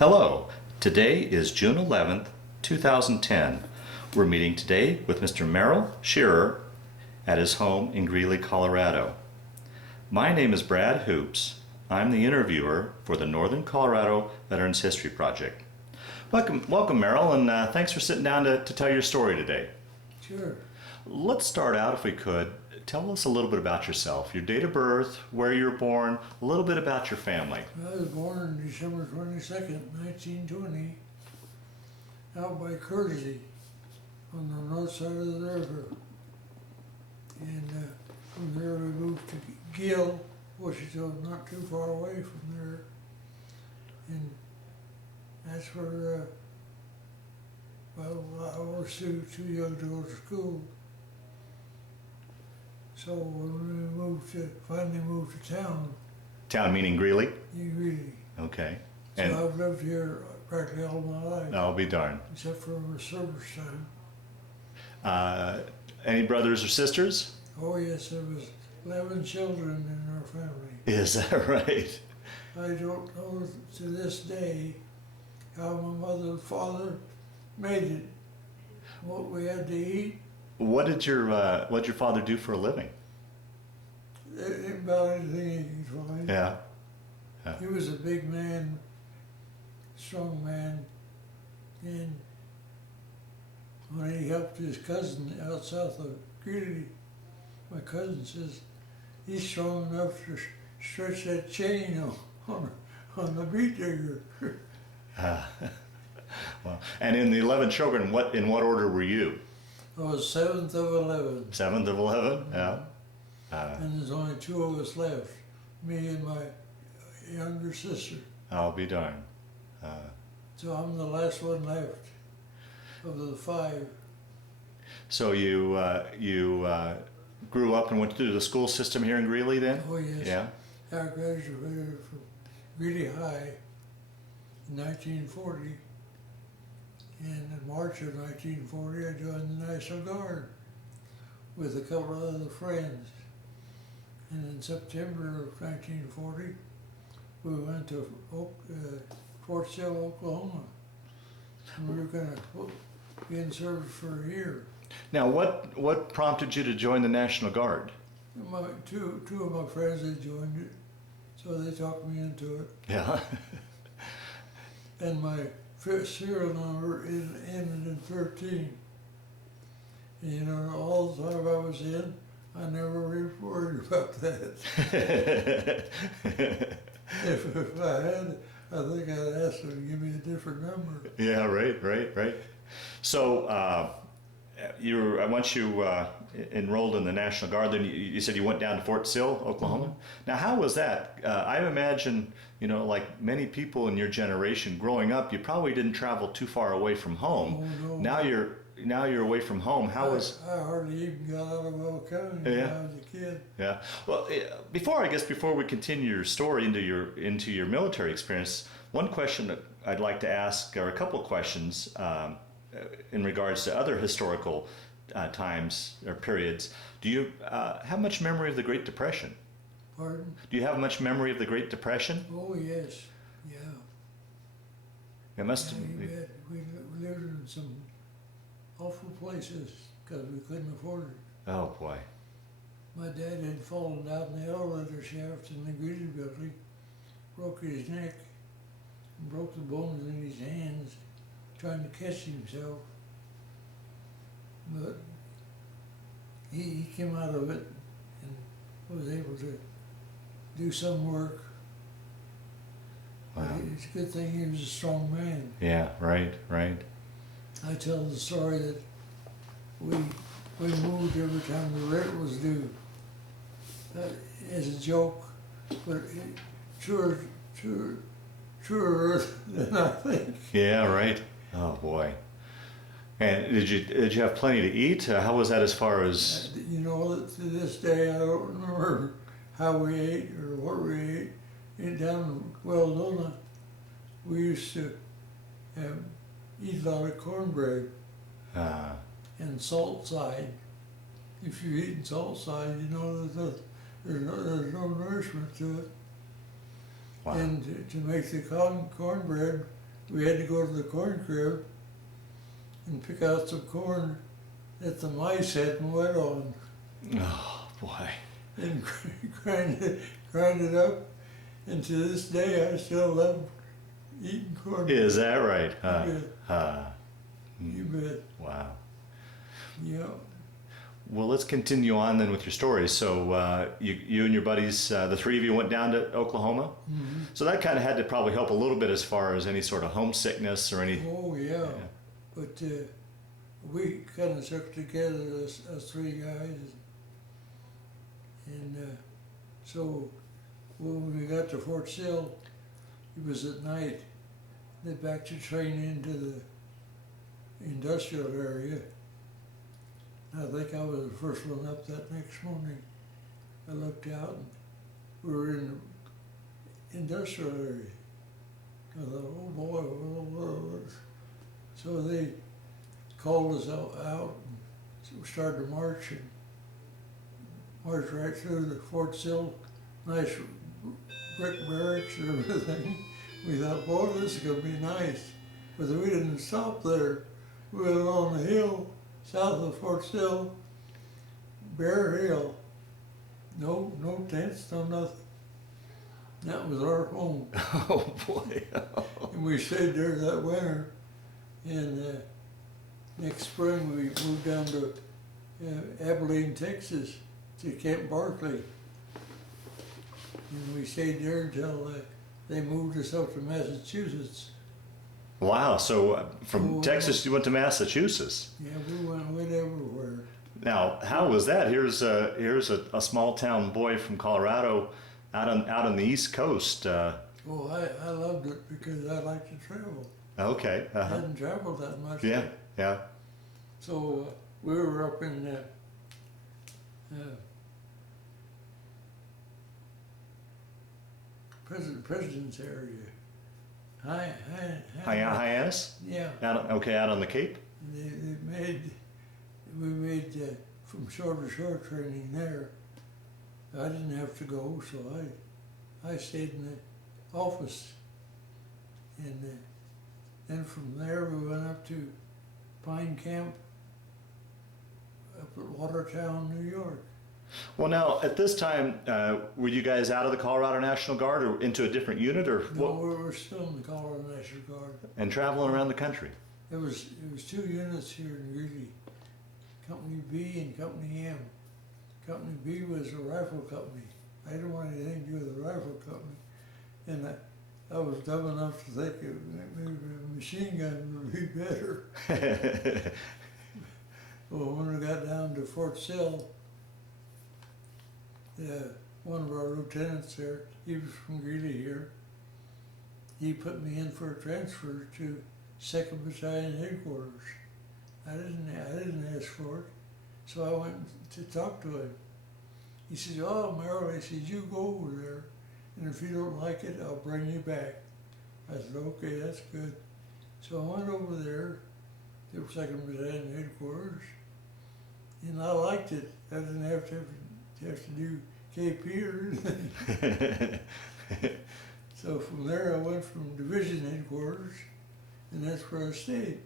Hello, today is June 11th, 2010. We're meeting today with Mr. Merrill Shearer at his home in Greeley, Colorado. My name is Brad Hoops. I'm the interviewer for the Northern Colorado Veterans History Project. Welcome Merrill, and thanks for sitting down to tell your story today. Sure. Let's start out, if we could. Tell us a little bit about yourself, your date of birth, where you were born, a little bit about your family. I was born on December 22nd, 1920, out by Kersey, on the north side of the river. And from there we moved to Gill, Wichita, not too far away from there. And that's where, I was too young to go to school. So when we finally moved to town. Town meaning Greeley? In Greeley. Okay. So And I've lived here practically all my life. I'll be darned. Except for the service time. Any brothers or sisters? Oh yes, there was 11 children in our family. Is that right? I don't know to this day how my mother and father made it, what we had to eat. What did your father do for a living? About anything you could find. Yeah. He was a big man, strong man, and when he helped his cousin out south of Greeley, my cousin says, he's strong enough to stretch that chain on the beet digger. Well, and in the 11 children, in what order were you? I was 7th of 11. 7th of 11? Yeah. And there's only 2 of us left, me and my younger sister. I'll be darned. So I'm the last one left of the 5. So you grew up and went through the school system here in Greeley then? Oh yes. Yeah. I graduated from Greeley High in 1940. And in March of 1940, I joined the National Guard with a couple of other friends. And in September of 1940, we went to Fort Sill, Oklahoma. And we were going to be in service for a year. Now, what prompted you to join the National Guard? Two of my friends had joined it, so they talked me into it. Yeah. And my serial number ended in 13. And you know, all the time I was in, I never worried about that. if I had, I think I'd ask them to give me a different number. Yeah, right. So once you enrolled in the National Guard, then you said you went down to Fort Sill, Oklahoma. Mm-hmm. Now, how was that? I imagine, like many people in your generation growing up, you probably didn't travel too far away from home. Oh, no. Now you're away from home. I hardly even got out of Will County when I was a kid. Yeah. Well, before we continue your story into your military experience, one question that I'd like to ask, or a couple of questions, in regards to other historical times or periods. Do you have much memory of the Great Depression? Pardon? Do you have much memory of the Great Depression? Oh yes, yeah. It must have We lived in some awful places because we couldn't afford it. Oh boy. My dad had fallen down the elevator shaft in the Greeley building, broke his neck, and broke the bones in his hands, trying to catch himself. But he came out of it and was able to do some work. Wow. It's a good thing he was a strong man. Yeah, right. I tell the story that we moved every time the rent was due, as a joke, but truer than I think. Yeah, right. Oh boy. And did you have plenty to eat? How was that as far as? To this day I don't remember how we ate or what we ate. Down in Weldona, we used to eat a lot of cornbread and salt side. If you're eating salt side, there's no nourishment to it. Wow. And to make the cornbread, we had to go to the corn crib and pick out some corn that the mice hadn't wet on, Oh boy. and grind it up. And to this day, I still love eating corn. Is that right? You bet. You bet. Wow. Yeah. Well, let's continue on then with your story. So you and your buddies, the three of you went down to Oklahoma. Mm-hmm. So that kind of had to probably help a little bit as far as any sort of homesickness or any. Oh, yeah. But we kind of stuck together as three guys. And so when we got to Fort Sill, it was at night. They backed the train into the industrial area. I think I was the first one up that next morning. I looked out and we were in the industrial area. I thought, oh boy, what? So they called us out and so we started to march and marched right through the Fort Sill, nice brick barracks and everything. We thought, boy, this is gonna be nice. But we didn't stop there. We went on the hill south of Fort Sill, bare hill. No tents, no nothing. That was our home. Oh boy. And we stayed there that winter. And next spring we moved down to Abilene, Texas, to Camp Barkley. And we stayed there until they moved us up to Massachusetts. Wow. So from Texas you went to Massachusetts. Yeah, we went everywhere. Now, how was that? Here's a small town boy from Colorado, out on the East Coast. Well, I loved it because I like to travel. Okay. I hadn't traveled that much. Yeah. Yeah. So we were up in President's area. Hyannis? Yeah. Out on the Cape? We made from shore to shore training there. I didn't have to go, so I stayed in the office. And then from there we went up to Pine Camp up at Watertown, New York. Well, now at this time, were you guys out of the Colorado National Guard or into a different unit, or No, what? we were still in the Colorado National Guard. And traveling around the country? It was two units here in Greeley, Company B and Company M. Company B was a rifle company. I didn't want anything to do with the rifle company. And I was dumb enough to think maybe a machine gun would be better. Well, when we got down to Fort Sill, one of our lieutenants there, he was from Greeley here, he put me in for a transfer to 2nd Battalion headquarters. I didn't ask for it, so I went to talk to him. He said, "Oh, Merrill," he said, "you go over there, and if you don't like it, I'll bring you back." I said, "Okay, that's good." So I went over there to 2nd Battalion headquarters, and I liked it. I didn't have to do KP or anything. So from there I went from division headquarters, and that's where I stayed.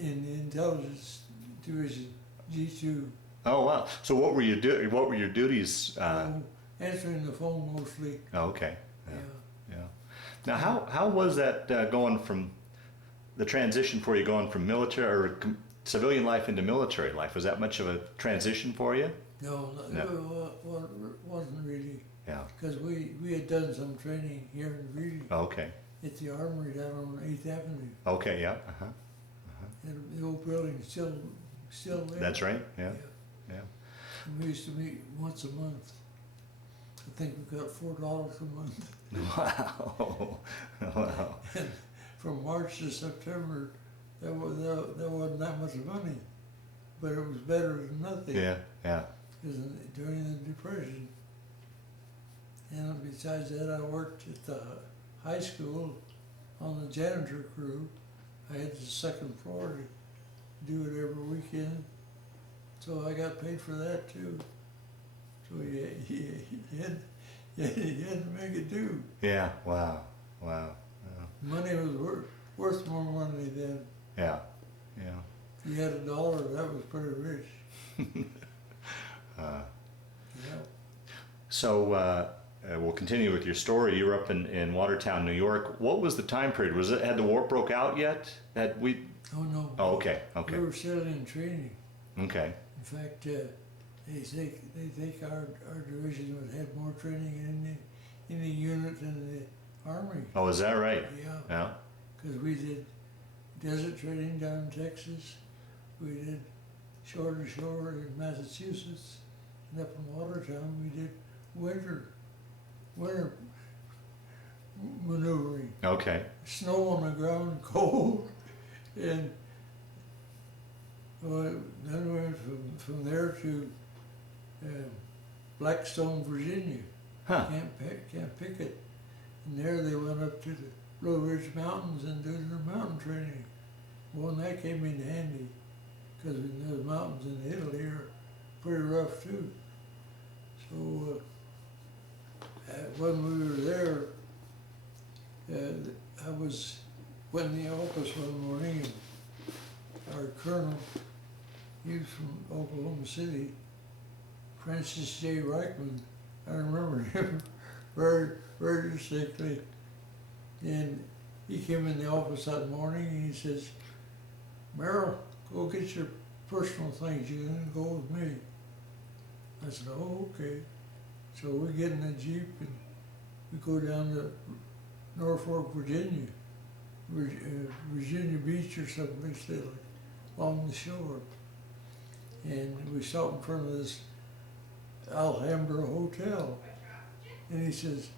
In the intelligence division, G2. Oh wow! So what were you doing? What were your duties? Answering the phone mostly. Oh, okay. Yeah. Yeah. Now, how was that going from the transition for you, going from military or civilian life into military life? Was that much of a transition for you? No. It wasn't really. Yeah. Because we had done some training here in Greeley. Okay. At the Armory down on 8th Avenue. Okay. Yeah. And the old building's still there. That's right. Yeah. And we used to meet once a month. I think we got $4 a month. Wow. Wow. And from March to September, that wasn't that much money, but it was better than nothing. Yeah. Because during the Depression, and besides that, I worked at the high school on the janitor crew. I had the 2nd floor to do it every weekend, so I got paid for that too. So you had to make it do. Yeah. Wow. Money was worth more money then. Yeah, yeah. If you had $1, that was pretty rich. Yeah. So we'll continue with your story. You were up in Watertown, New York. What was the time period? Was it, had the war broke out yet? Had we? Oh no. Oh, okay, okay, We were still in training. okay. In fact, they think our division would have more training in the unit than the Army. Oh, is that right? Yeah. Yeah. Because we did desert training down in Texas. We did shore to shore in Massachusetts. And up in Watertown, we did winter maneuvering. Okay. Snow on the ground, cold. And then we went from there to Blackstone, Virginia. Huh. Camp Pickett. And there they went up to the Blue Ridge Mountains and did their mountain training. Well, and that came in handy because those mountains in Italy are pretty rough too. So when we were there, I went in the office one morning and our colonel, he was from Oklahoma City, Francis J. Reichman, I remember him very, very distinctly. And he came in the office that morning and he says, Merrill, go get your personal things, you're gonna go with me. I said, oh, okay. So we get in a Jeep and we go down to Norfolk, Virginia, Virginia Beach or someplace there, along the shore. And we stop in front of this Alhambra Hotel. And he says,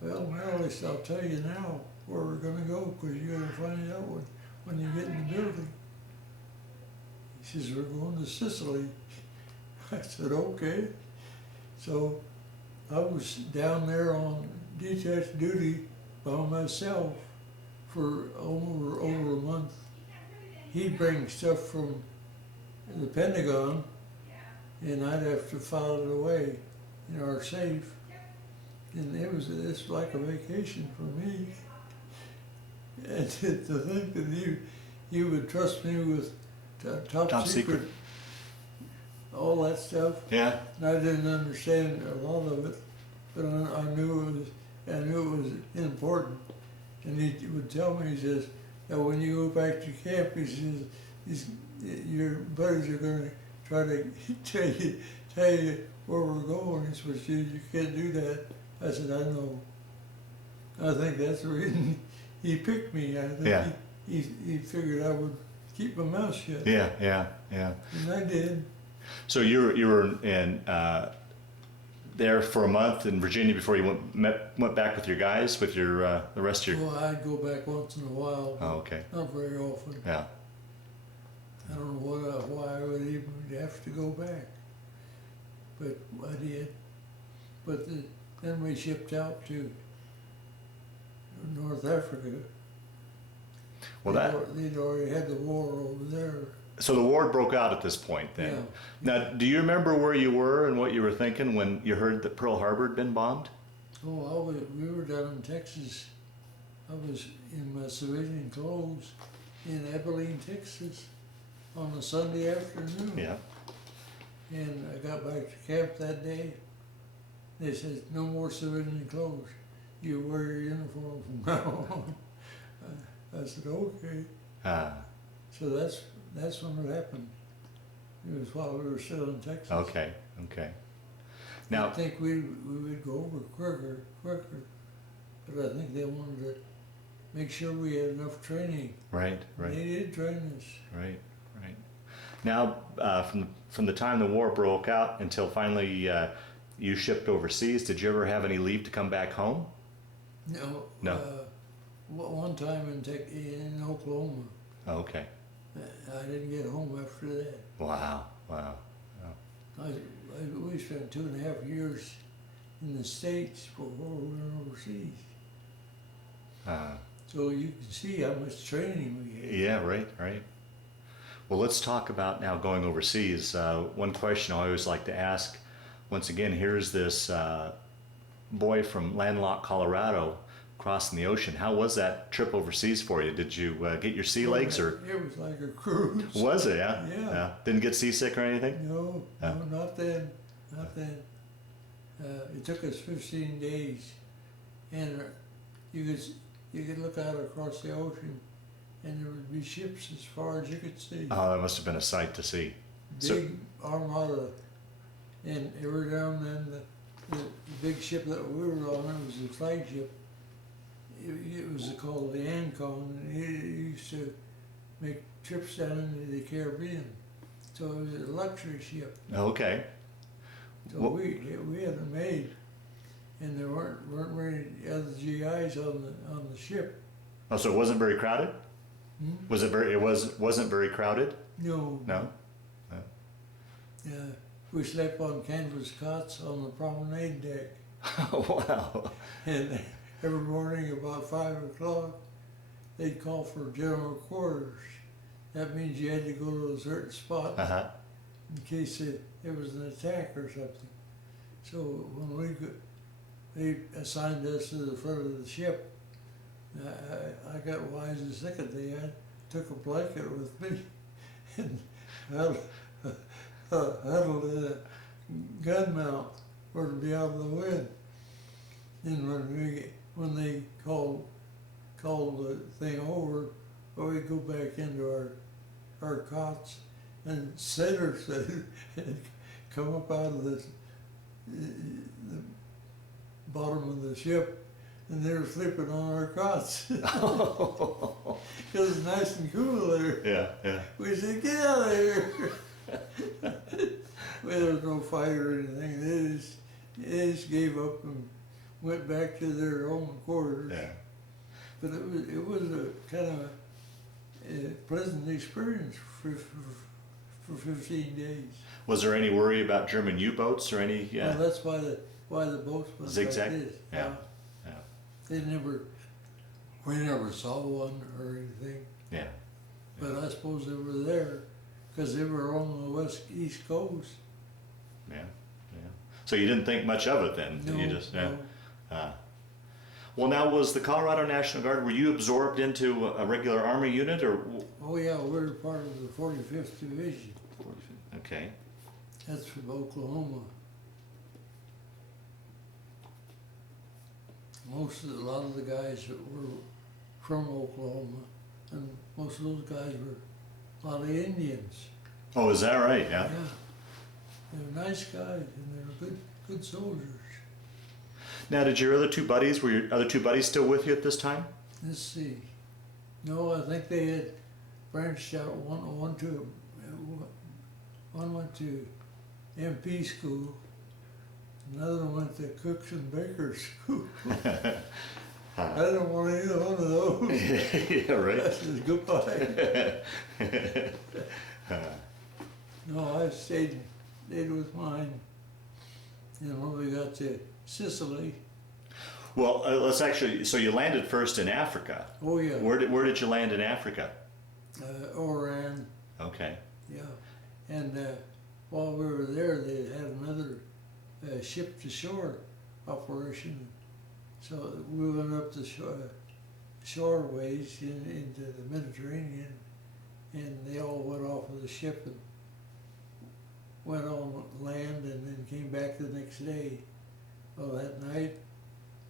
well, Merrill, I'll tell you now where we're gonna go, because you're gonna find out when you get in the building. He says, we're going to Sicily. I said, okay. So I was down there on detached duty by myself for over a month. He'd bring stuff from the Pentagon, and I'd have to file it away in our safe. And it's like a vacation for me. And to think that he would trust me with top secret, all that stuff. Yeah. And I didn't understand a lot of it, but I knew it was important. And he would tell me, he says, that when you go back to camp, he says, your buddies are going to try to tell you where we're going. He says, you can't do that. I said, I know. I think that's the reason he picked me. I think Yeah. he figured I would keep my mouth shut. Yeah, yeah, yeah. And I did. So you were in there for a month in Virginia before you went back with your guys, with your the rest of your. Well, I'd go back once in a while. Oh, okay. Not very often. Yeah. I don't know why I would even have to go back, but I did. But then we shipped out to North Africa. Well, they'd already had the war over there. So the war broke out at this point then. Yeah. Now, do you remember where you were and what you were thinking when you heard that Pearl Harbor had been bombed? Oh, we were down in Texas. I was in my civilian clothes in Abilene, Texas, on a Sunday afternoon. Yeah. And I got back to camp that day. They said, no more civilian clothes. You wear your uniform from now on. I said, okay. So that's when it happened. It was while we were still in Texas. Okay, okay. Now, I think we would go over quicker, but I think they wanted to make sure we had enough training. right, right. They did train us. Right, right. Now, from the time the war broke out until finally you shipped overseas, did you ever have any leave to come back home? No. No. One time in Oklahoma, Oh, okay. I didn't get home after that. Wow, wow. We spent 2.5 years in the States before we went overseas. So you can see how much training we had. Yeah, right, right. Well, let's talk about now going overseas. One question I always like to ask, once again, here's this boy from landlocked Colorado. Of crossing the ocean. How was that trip overseas for you? Did you get your sea legs, or It was like a cruise. was it? Yeah. Yeah. Didn't get seasick or anything? No, not then, not then. It took us 15 days, and you could look out across the ocean, and there would be ships as far as you could see. Oh, that must have been a sight to see. Big armada, and every now and then the big ship that we were on, it was a flagship. It was called the Ancon, and it used to make trips down into the Caribbean. So it was a luxury ship. Okay. So What- we had it made, and there weren't very other GIs on the ship. Oh, so it wasn't very crowded? Hmm? Was it very? Wasn't very crowded? No. No. We slept on canvas cots on the promenade deck, Oh, wow. and every morning about 5 o'clock, they'd call for general quarters. That means you had to go to a certain spot Uh-huh. in case there was an attack or something. So when they assigned us to the front of the ship, I got wise the second day. I took a blanket with me and huddled in a gun mount for it to be out of the wind. And when they called the thing over, we go back into our cots, and sailors had come up out of the bottom of the ship, and they were sleeping on our cots. Because it's nice and cool there. Yeah. We said, get out of here. Well, there was no fight or anything. They just gave up and went back to their own quarters. Yeah. But it was a kind of a pleasant experience for 15 days. Was there any worry about German U-boats or any? Well, that's why the boats went Zigzag? like this. Yeah. We never saw one or anything. Yeah. But I suppose they were there because they were on the east coast. Yeah. So you didn't think much of it then? No, You just, no. Well, now, was the Colorado National Guard, were you absorbed into a regular Army unit, or? Oh yeah, we were part of the 45th Division. Okay. That's from Oklahoma. A lot of the guys that were from Oklahoma, and most of those guys were a lot of Indians. Oh, is that right? Yeah, Yeah. they were nice guys, and they were good soldiers. Now, were your other two buddies still with you at this time? Let's see. No, I think they had branched out. One went to MP school. Another one went to Cooks and Bakers school. I didn't want either one of those. Yeah, I right. said goodbye. No, I stayed with mine. And when we got to Sicily, Well, let's actually, so you landed first in Africa. oh yeah, Where did you land in Africa? Oran, Okay. yeah. And while we were there, they had another ship-to-shore operation. So we went up the shoreways into the Mediterranean, and they all went off of the ship and went on land and then came back the next day. Well, that night,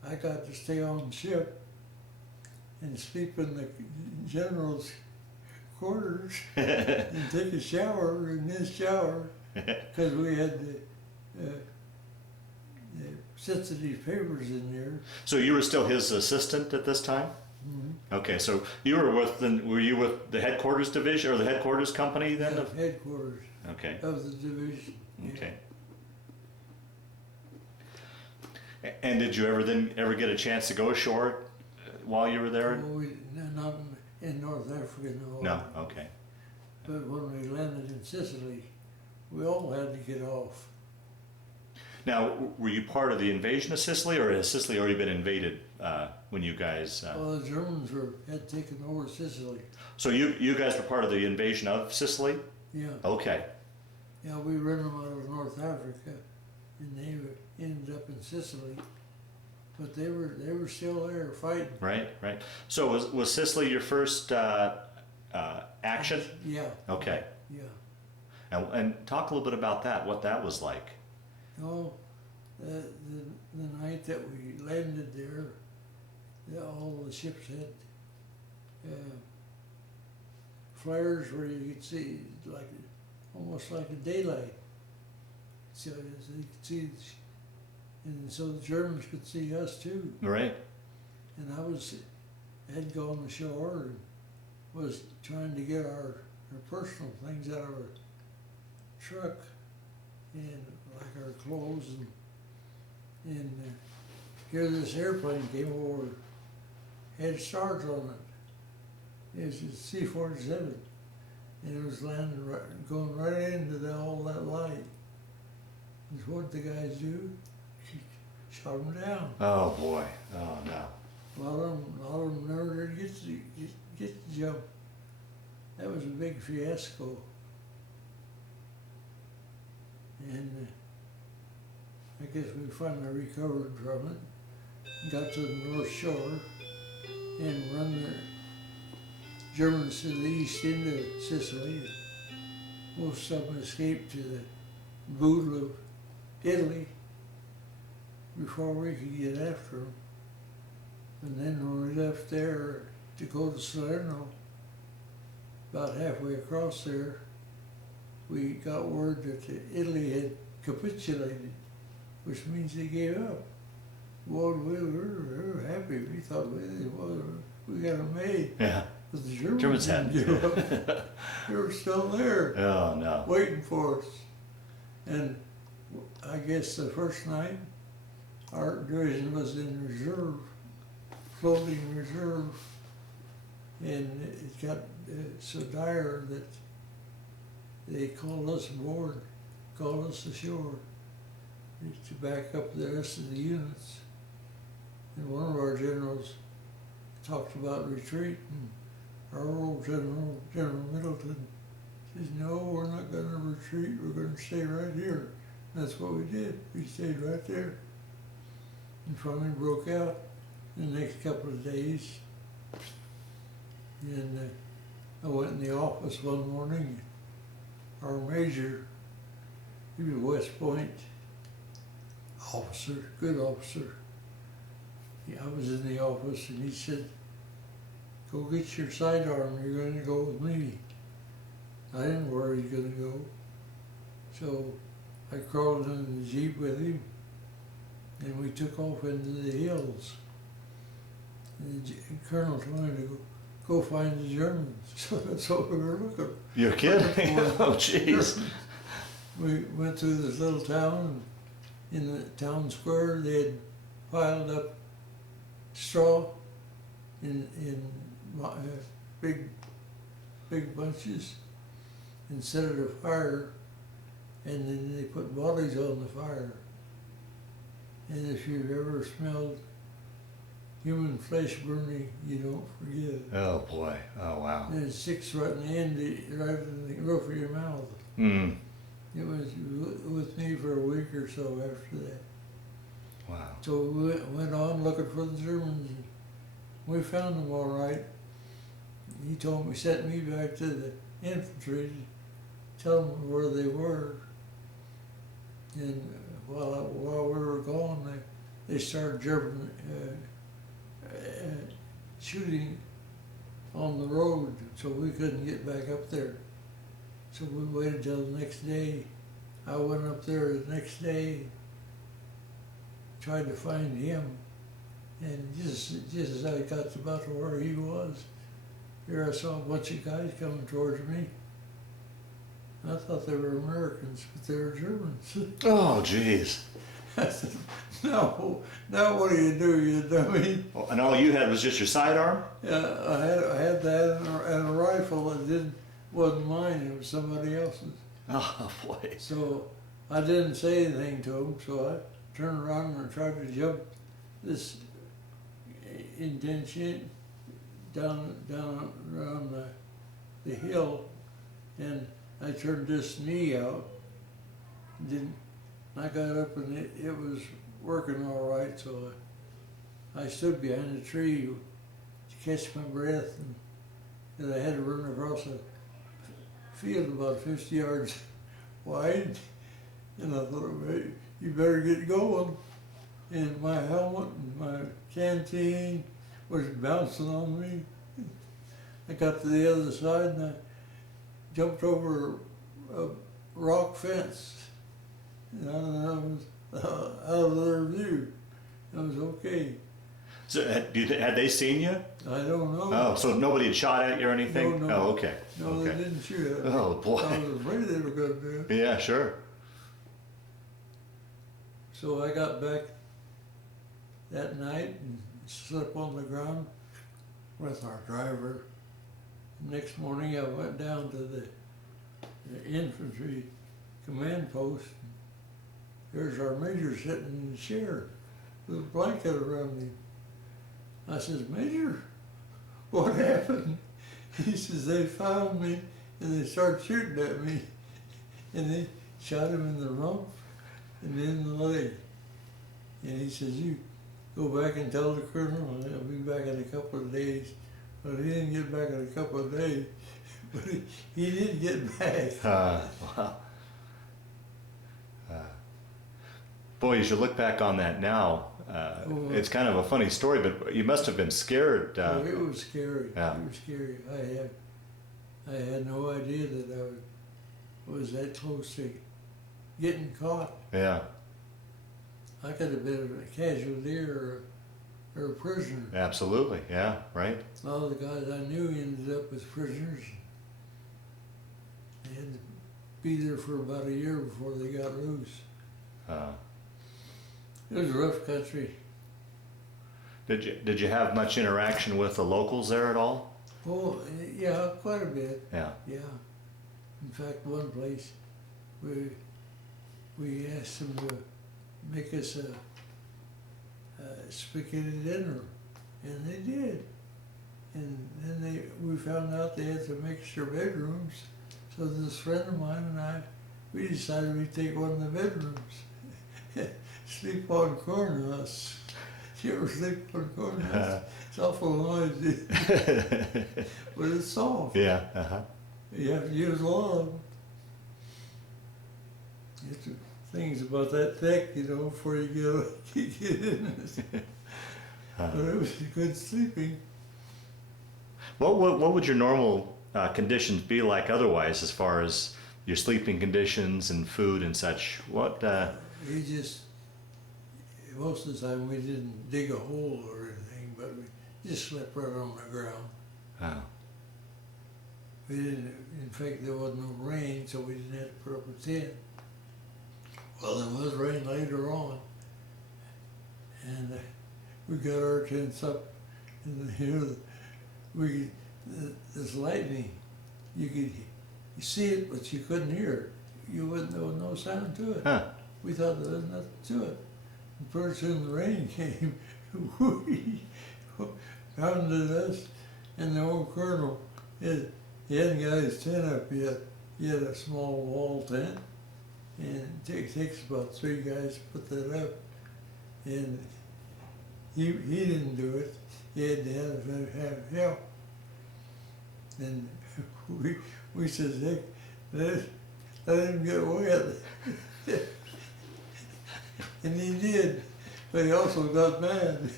I got to stay on the ship and sleep in the general's quarters and take a shower in his shower because we had the sensitive papers in there. So you were still his assistant at this time? Mm-hmm. Okay, so you were were you with the headquarters division or the headquarters company then? Yeah, headquarters Okay. of the division. Yeah. Okay. And did you ever get a chance to go ashore while you were there? Well, not in North Africa, no. No. Okay. But when we landed in Sicily, we all had to get off. Now, were you part of the invasion of Sicily, or has Sicily already been invaded when you guys? Well, the Germans had taken over Sicily. So you guys were part of the invasion of Sicily? Yeah. Okay. Yeah, we ran them out of North Africa, and they ended up in Sicily. but they were still there fighting. Right, right. So was Sicily your first action? Yeah. Okay. Yeah. And talk a little bit about that, what that was like. No, the night that we landed there, all the ships had flares where you could see like almost like a daylight. So they could see, and so the Germans could see us too. Right. And had gone ashore and was trying to get our personal things out of our truck, and like our clothes, and here this airplane came over, had stars on it. It was a C-47, and it was landing going right into all that light. And what the guys do? Shot them down. Oh boy. Oh no. A lot of them never did get to jump. That was a big fiasco. And I guess we finally recovered from it, got to the North Shore, and run the Germans to the east into Sicily. Most of them escaped to the boot of Italy before we could get after them. And then when we left there to go to Salerno, about halfway across there, we got word that Italy had capitulated, which means they gave up. Well, we were happy. We thought we got them made. Yeah. But the Germans didn't hadn't. give up. They were still there, Oh no. waiting for us. And I guess the first night, our division was in reserve, floating reserve, and it got so dire that they called us aboard, called us ashore to back up the rest of the units. And one of our generals talked about retreat, and our old general, General Middleton, says, no, we're not going to retreat, we're going to stay right here. And that's what we did. We stayed right there. And finally broke out in the next couple of days. And I went in the office one morning. Our major, he was a West Point officer, good officer. I was in the office and he said, go get your sidearm, you're going to go with me. I didn't know where he was going to go. So I crawled into the Jeep with him and we took off into the hills. And the colonel told me to go find the Germans. So that's what we were looking. You're kidding? Oh jeez. We went through this little town, and in the town square they had piled up straw in big bunches and set it afire, and then they put bodies on the fire. And if you've ever smelled human flesh burning, you don't forget. Oh boy. Oh wow. And it sticks right in the end, right in the roof of your mouth. Hmm. It was with me for a week or so after that. Wow. So we went on looking for the Germans. We found them all right. He told me, sent me back to the infantry to tell them where they were. And while we were gone, they started German shooting on the road, so we couldn't get back up there. So we waited till the next day. I went up there the next day, tried to find him, and just as I got about to where he was, here I saw a bunch of guys coming towards me. I thought they were Americans, but they were Germans. Oh jeez. I said, no, now what do? You dummy? Oh, and all you had was just your sidearm? Yeah, I had that and a rifle that wasn't mine, it was somebody else's. Oh boy. So I didn't say anything to him, so I turned around and tried to jump this indentation down around the hill, and I turned this knee out. I got up and it was working all right, so I stood behind a tree to catch my breath, and I had to run across a field about 50 yards wide, and I thought, well, you better get going. And my helmet and my canteen was bouncing on me. I got to the other side and I jumped over a rock fence. And I was out of their view. I was okay. So had they seen you? I don't know. Oh, so nobody had shot at you or anything? No, no. Oh, okay. No, Okay. they didn't shoot at me. Oh, boy. I was afraid they were going to do it. Yeah, sure. So I got back that night and slept on the ground with our driver. Next morning I went down to the infantry command post. There's our major sitting in the chair with a blanket around him. I says, Major, what happened? He says, they found me and they started shooting at me. And they shot him in the rump and in the leg. And he says, you go back and tell the colonel I'll be back in a couple of days. But he didn't get back in a couple of days. But he did get back. Wow. Boy, as you look back on that now, it's kind of a funny story, but you must have been scared. Oh, it was scary. Yeah. It was scary. I had no idea that I was that close to getting caught. Yeah, I could have been a casualty or a prisoner. absolutely. Yeah, right. All the guys I knew ended up as prisoners. They had to be there for about a year before they got loose. It was a rough country. Did you have much interaction with the locals there at all? Oh, yeah, quite a bit. Yeah. Yeah. In fact, one place we asked them to make us a spaghetti dinner, and they did. And then we found out they had some extra bedrooms. So this friend of mine and I, we decided we'd take one of the bedrooms, sleep on corn husks. You ever sleep on corn husks? It's awful noisy, but it's soft. Yeah. Uh-huh. You have to use a lot of them. It's things about that thick, you know, before you get in it. But it was good sleeping. What would your normal conditions be like otherwise, as far as your sleeping conditions and food and such? What? We just, most of the time we didn't dig a hole or anything, but we just slept right on the ground. Oh. We didn't, in fact, there wasn't no rain, so we didn't have to put up a tent. Well, there was rain later on, and we got our tents up, and this lightning, you see it, but you couldn't hear it. You wouldn't know no sound to it. Huh. We thought there was nothing to it. And pretty soon the rain came, pounded us, and the old colonel, he hadn't got his tent up yet. He had a small wall tent, and it takes about 3 guys to put that up. And he didn't do it. He had to have help. And we said, Nick, let him get wet. And he did, but he also got mad.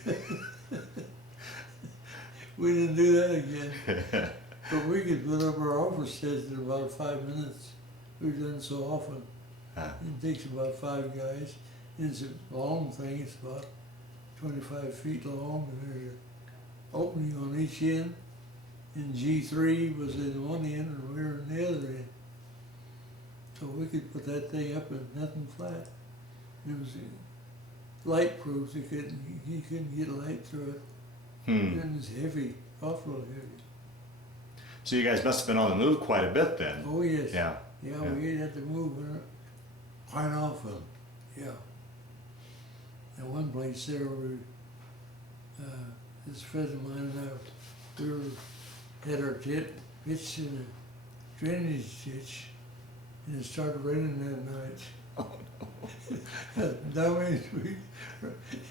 We didn't do that again. But we could put up our office tents in about 5 minutes. We've done so often. It takes about 5 guys. It's a long thing. It's about 25 feet long, and there's an opening on each end. And G3 was in one end, and we were in the other end. So we could put that thing up with nothing flat. It was light proof. He couldn't get light through it. And it was heavy, awful heavy. So you guys must have been on the move quite a bit then. Oh yes. Yeah. Yeah, we had to move quite often. Yeah. And one place there, this friend of mine and I, we had our tent pitched in a drainage ditch, and it started raining that night. Oh, no. That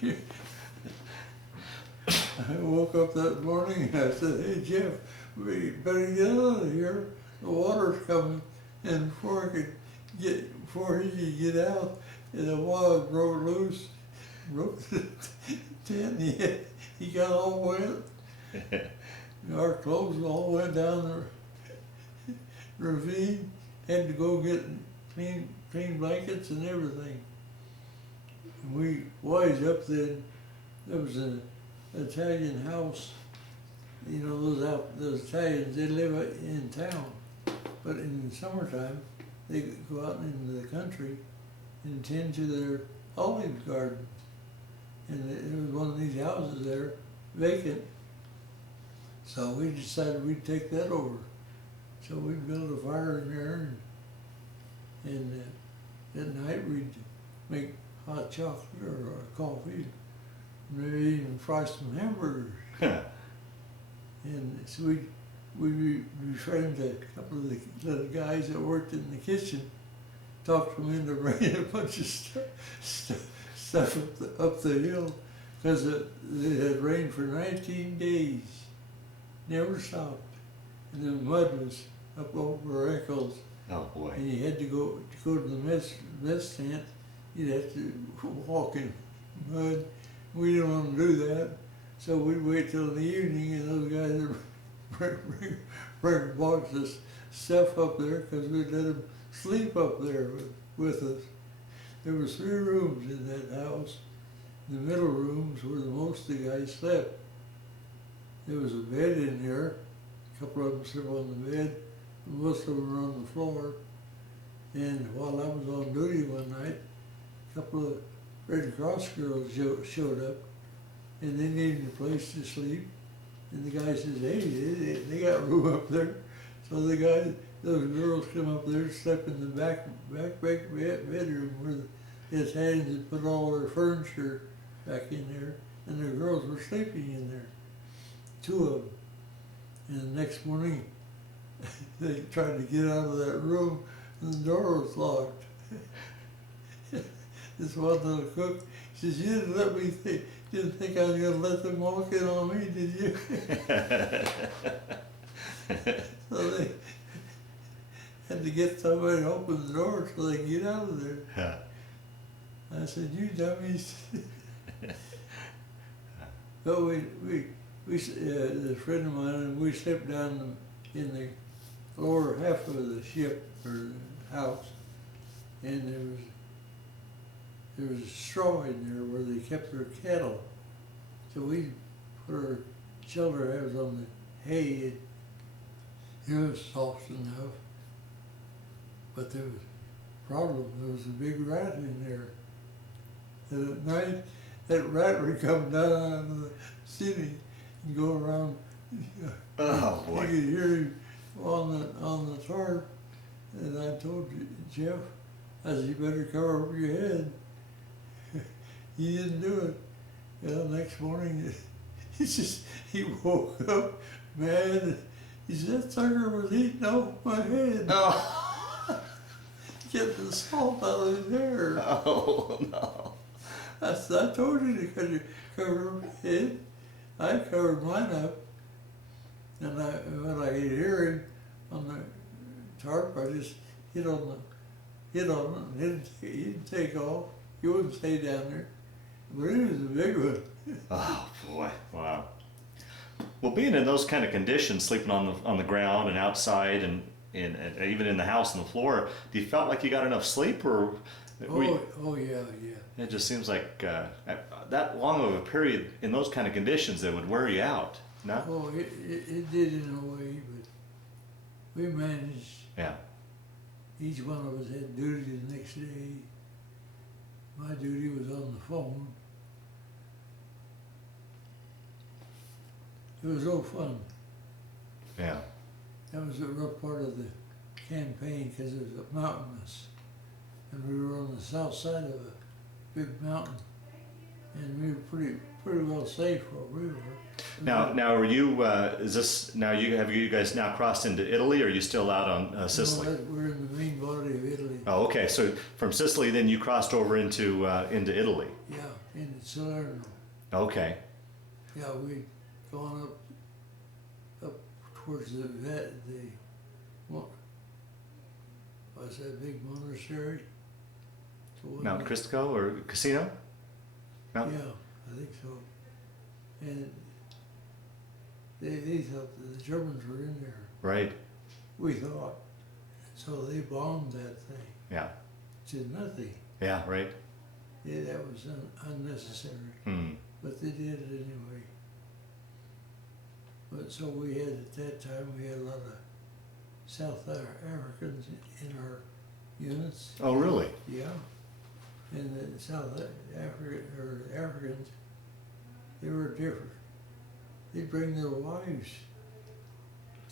means I woke up that morning and I said, hey Jeff, we better get out of here. The water's coming. And before he could get out, the water broke loose, broke the tent. He got all wet. Our clothes all went down the ravine. Had to go get clean blankets and everything. And we wise up then. There was an Italian house. You know, those Italians, they live in town. But in the summertime, they go out into the country and tend to their olive garden. And there was one of these houses there, vacant. So we decided we'd take that over. So we built a fire in there, and at night we'd make hot chocolate or coffee, and maybe even fry some hamburgers. And so we befriended a couple of the little guys that worked in the kitchen, talked them into bringing a bunch of stuff up the hill, because it had rained for 19 days, never stopped, and the mud was up over our ankles. Oh boy. And you had to go to the mess tent. You'd have to walk in mud. We didn't want to do that, so we'd wait till the evening, and those guys would bring a box of stuff up there, because we'd let them sleep up there with us. There was 3 rooms in that house. The middle rooms where most of the guys slept. There was a bed in there. A couple of them slept on the bed. Most of them were on the floor. And while I was on duty one night, a couple of Red Cross girls showed up, and they needed a place to sleep. And the guy says, hey, they got room up there. So those girls come up there, slept in the back bedroom where the Italians had put all their furniture back in there, and the girls were sleeping in there, 2 of them. And the next morning, they tried to get out of that room, and the door was locked. This one little cook, she says, you didn't think I was going to let them walk in on me, did you? So they had to get somebody to open the door so they could get out of there. I said, you dummies. But a friend of mine, and we slept down in the lower half of the ship, or the house, and there was straw in there where they kept their cattle. So we put our shelter halves on the hay. It was soft enough, but there was a problem. There was a big rat in there. And at night, that rat would come down out of the ceiling and go around. Oh boy. You could hear him on the tarp. And I told Jeff, I said, you better cover over your head. He didn't do it. Well, next morning, he woke up mad. He said, that sucker was eating off my head. Oh. Get the salt out of his hair. Oh no. I said, I told you to cover your head. I covered mine up. And when I could hear him on the tarp, I just hit on it. He didn't take off. He wouldn't stay down there. But it was a big one. Oh boy! Wow. Well, being in those kind of conditions, sleeping on the ground and outside, and even in the house on the floor, do you felt like you got enough sleep, or? Oh yeah. It just seems like that long of a period in those kind of conditions that would wear you out. No. Oh, it did in a way, but we managed. Yeah. Each one of us had duty the next day. My duty was on the phone. It was no fun. Yeah. That was a rough part of the campaign because it was mountainous. And we were on the south side of a big mountain. And we were pretty well safe where we were. Now, are you? Is this now? Have you guys now crossed into Italy, or are you still out on Sicily? No, we're in the main body of Italy. Oh, okay. So from Sicily, then you crossed over into Italy. Yeah, in Salerno. Okay. Yeah, we'd gone up towards the what's that big monastery? The one Mount that- Christco or Casino? Mount? Yeah, I think so. And they thought that the Germans were in there. Right. We thought. So they bombed that thing. Yeah. Did nothing. Yeah, right. Yeah, that was unnecessary. Hmm. But they did it anyway. But so we had, at that time, we had a lot of South Africans in our units. Oh, really? Yeah. And the South Africans, they were different. They'd bring their wives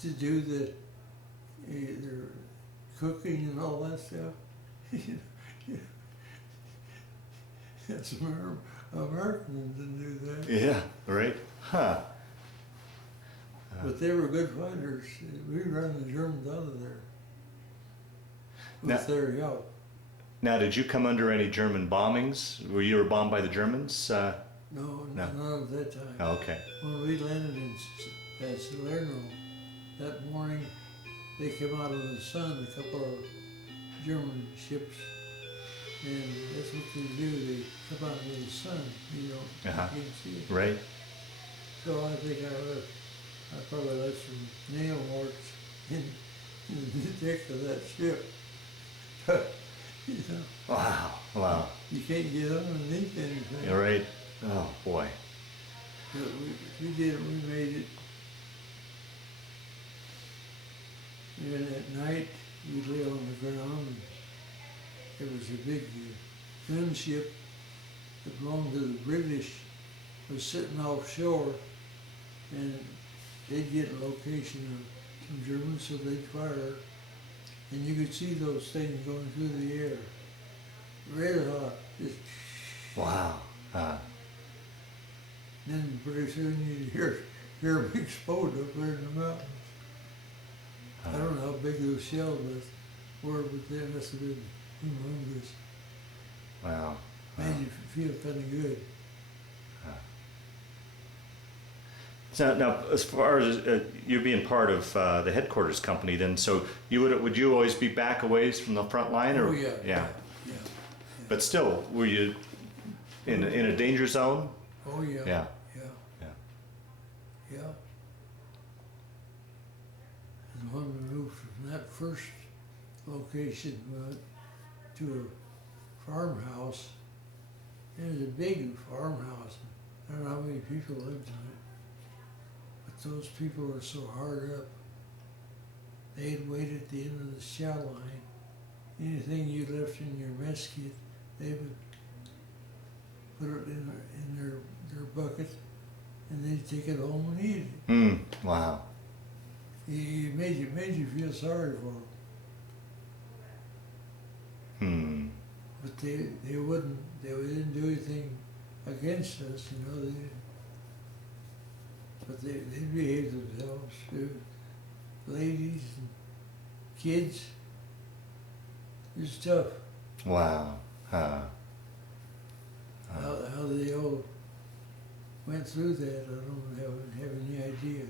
to do their cooking and all that stuff. That's Americans didn't do that. Yeah, right. Huh. But they were good fighters. We run the Germans out of there Now- with their help. Now, did you come under any German bombings? Were you bombed by the Germans? No, No. not at that time. Oh, okay. When we landed at Salerno that morning, they came out of the sun, a couple of German ships, and that's what they do. They come out of the sun, you know, Uh-huh. you can see it. Right. So I think I probably left some nail marks in the deck of that ship. You know, Wow. Wow. you can't get underneath anything. Yeah, right. Oh, boy. But we did it, we made it. And at night, we'd lay on the ground. There was a big gunship that belonged to the British, was sitting offshore, and they'd get a location of some Germans, so they'd fire. And you could see those things going through the air. Red hot. Just, Wow. then pretty soon you'd hear them explode up there in the mountains. I don't know how big those shells were, but they must have been humongous. Wow. Made you feel kind of good. So now, as far as you being part of the headquarters company, then, so would you always be back a ways from the front line, or Oh, yeah. yeah. Yeah. But still, were you in a danger zone? Oh, yeah. Yeah. Yeah. Yeah. Yeah. And when we moved from that first location to a farmhouse, it was a big farmhouse. I don't know how many people lived in it. But those people were so hard up. They'd wait at the end of the chow line. Anything you left in your mess kit, they would put it in their bucket, and they'd take it home and eat it. Wow. It made you feel sorry for them. But they didn't do anything against us, you know. But they behaved themselves. Ladies and kids. It was tough. Wow. How they all went through that, I don't have any idea.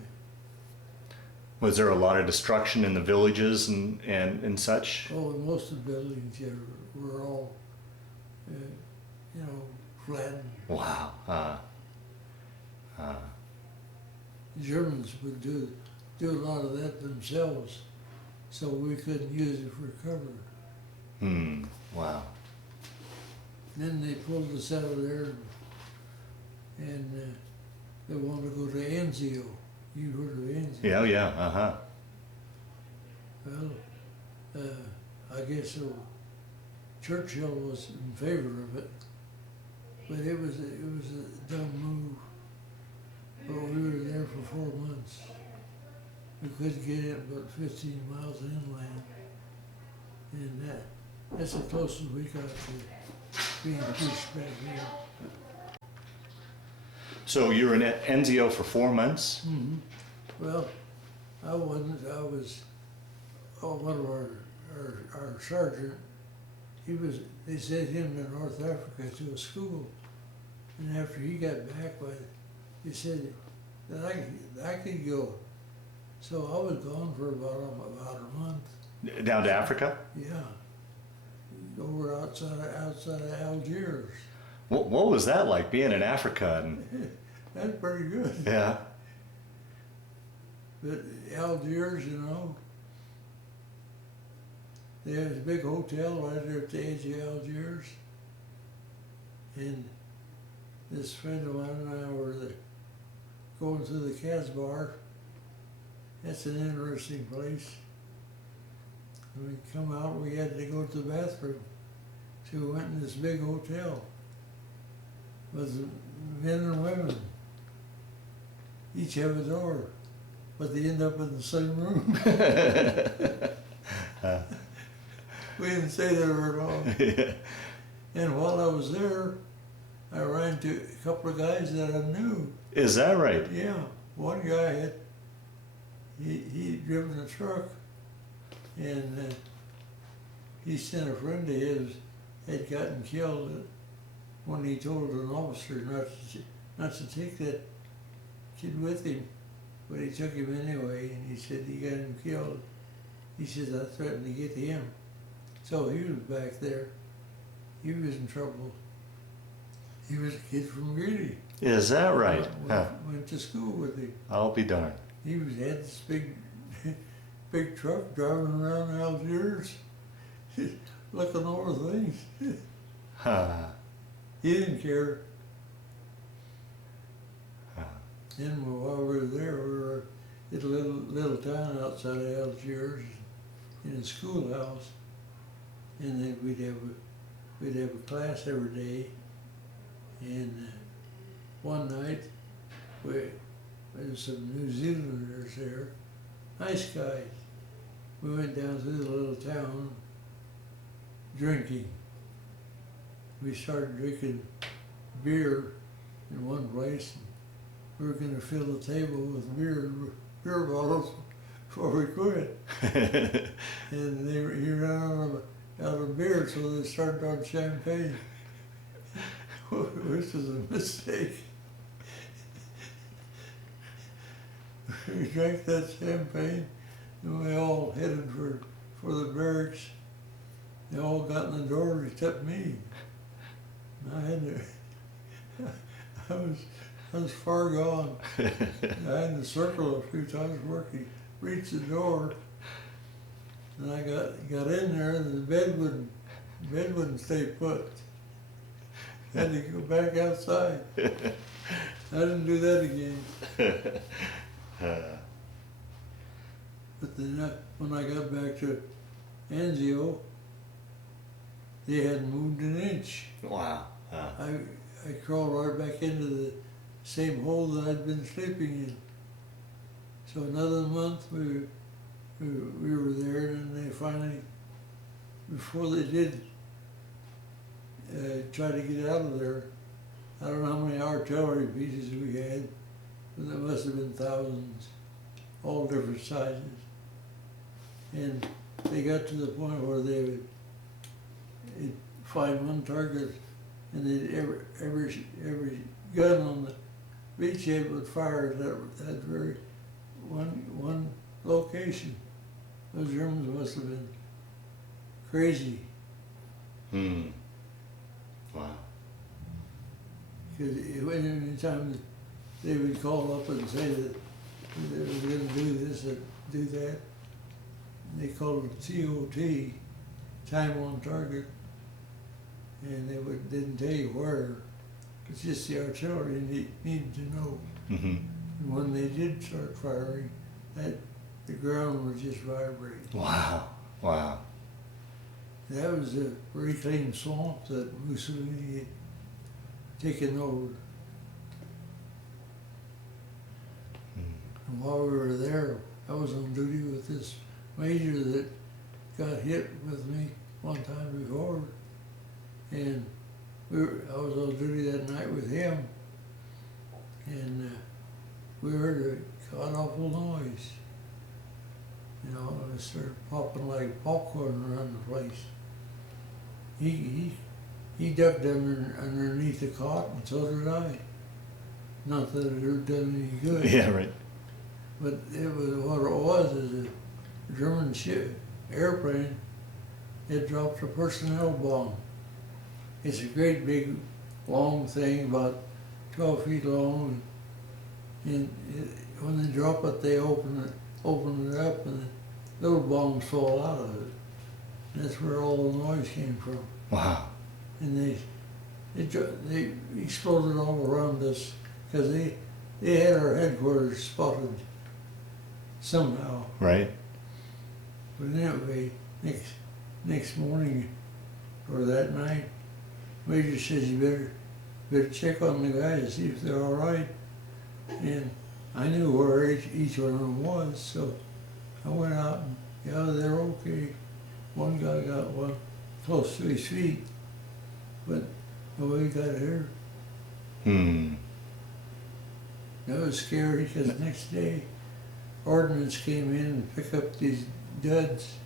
Was there a lot of destruction in the villages and such? Oh, most of the buildings here were all, flattened. Wow. The Germans would do a lot of that themselves, so we couldn't use it for cover. Wow. Then they pulled us out of there, and they wanted to go to Anzio. You heard of Anzio? Yeah. Yeah. Uh-huh. Well, I guess Churchill was in favor of it, but it was a dumb move. But we were there for 4 months. We couldn't get it but 15 miles inland, and that's the closest we got to being pushed back here. So you were in Anzio for 4 months? Mm-hmm. Well, I wasn't. I was. One of our sergeant. They sent him to North Africa to a school, and after he got back, he said that I could go. So I was gone for about a month. Down to Africa? Yeah, over outside of Algiers. What was that like, being in Africa? And, That's pretty good. yeah. But Algiers, you know, there's a big hotel right there at the edge of Algiers. And this friend of mine and I were going through the Casbah. That's an interesting place. When we come out, we had to go to the bathroom. So we went in this big hotel with men and women. Each have a door, but they end up in the same room. We didn't stay there very long. Yeah. And while I was there, I ran into a couple of guys that I knew. Is that right? Yeah, one guy had he'd driven a truck, and he sent a friend of his had gotten killed when he told an officer not to take that kid with him, but he took him anyway, and he said he got him killed. He says, I threatened to get him. So he was back there. He was in trouble. He was a kid from Greeley. Is that right? Huh. Went to school with him. I'll be darned. He had this big truck driving around Algiers, looking over things. Huh. He didn't care. Huh. Then while we were there, we were at a little town outside of Algiers, in a schoolhouse, and then we'd have a class every day. And one night, there was some New Zealanders there, nice guys. We went down through the little town drinking. We started drinking beer in one place. And we were going to fill the table with beer bottles before we quit. And he ran out of beer, so they started on champagne, which was a mistake. We drank that champagne, and we all headed for the barracks. They all got in the door except me. I had to, I was far gone. I had to circle a few times before I could reach the door. And I got in there, and the bed wouldn't stay put. Had to go back outside. I didn't do that again. But then when I got back to Anzio, they hadn't moved an inch. Wow. I crawled right back into the same hole that I'd been sleeping in. So another month we were there, and they finally, before they did try to get out of there, I don't know how many artillery pieces we had, but there must have been thousands, all different sizes. And they got to the point where they would find one target, and they'd every gun on the beachhead would fire at that very one location. Those Germans must have been crazy. Wow. Because any time they would call up and say that they were going to do this or do that, they called it TOT, time on target, and they didn't tell you where. It's just the artillery needed to know. Mm-hmm. And when they did start firing, the ground would just vibrate. Wow. Wow. That was a reclaimed swamp that Mussolini had taken over. And while we were there, I was on duty with this major that got hit with me one time before. And I was on duty that night with him. And we heard a god-awful noise. You know, and it started popping like popcorn around the place. He ducked underneath the cot, and so did I. Not that it ever done any good. Yeah, right. But it was what it was is a German ship airplane had dropped a personnel bomb. It's a great big long thing, about 12 feet long, and when they drop it, they open it up, and the little bombs fall out of it. And that's where all the noise came from. Wow. And they exploded all around us because they had our headquarters spotted somehow. Right. But anyway, next morning or that night, Major says you better check on the guys, see if they're all right. And I knew where each one of them was, so I went out and yeah, they're okay. One guy got one close to his feet, but nobody got hurt. That was scary because the next day, ordnance came in and picked up these duds,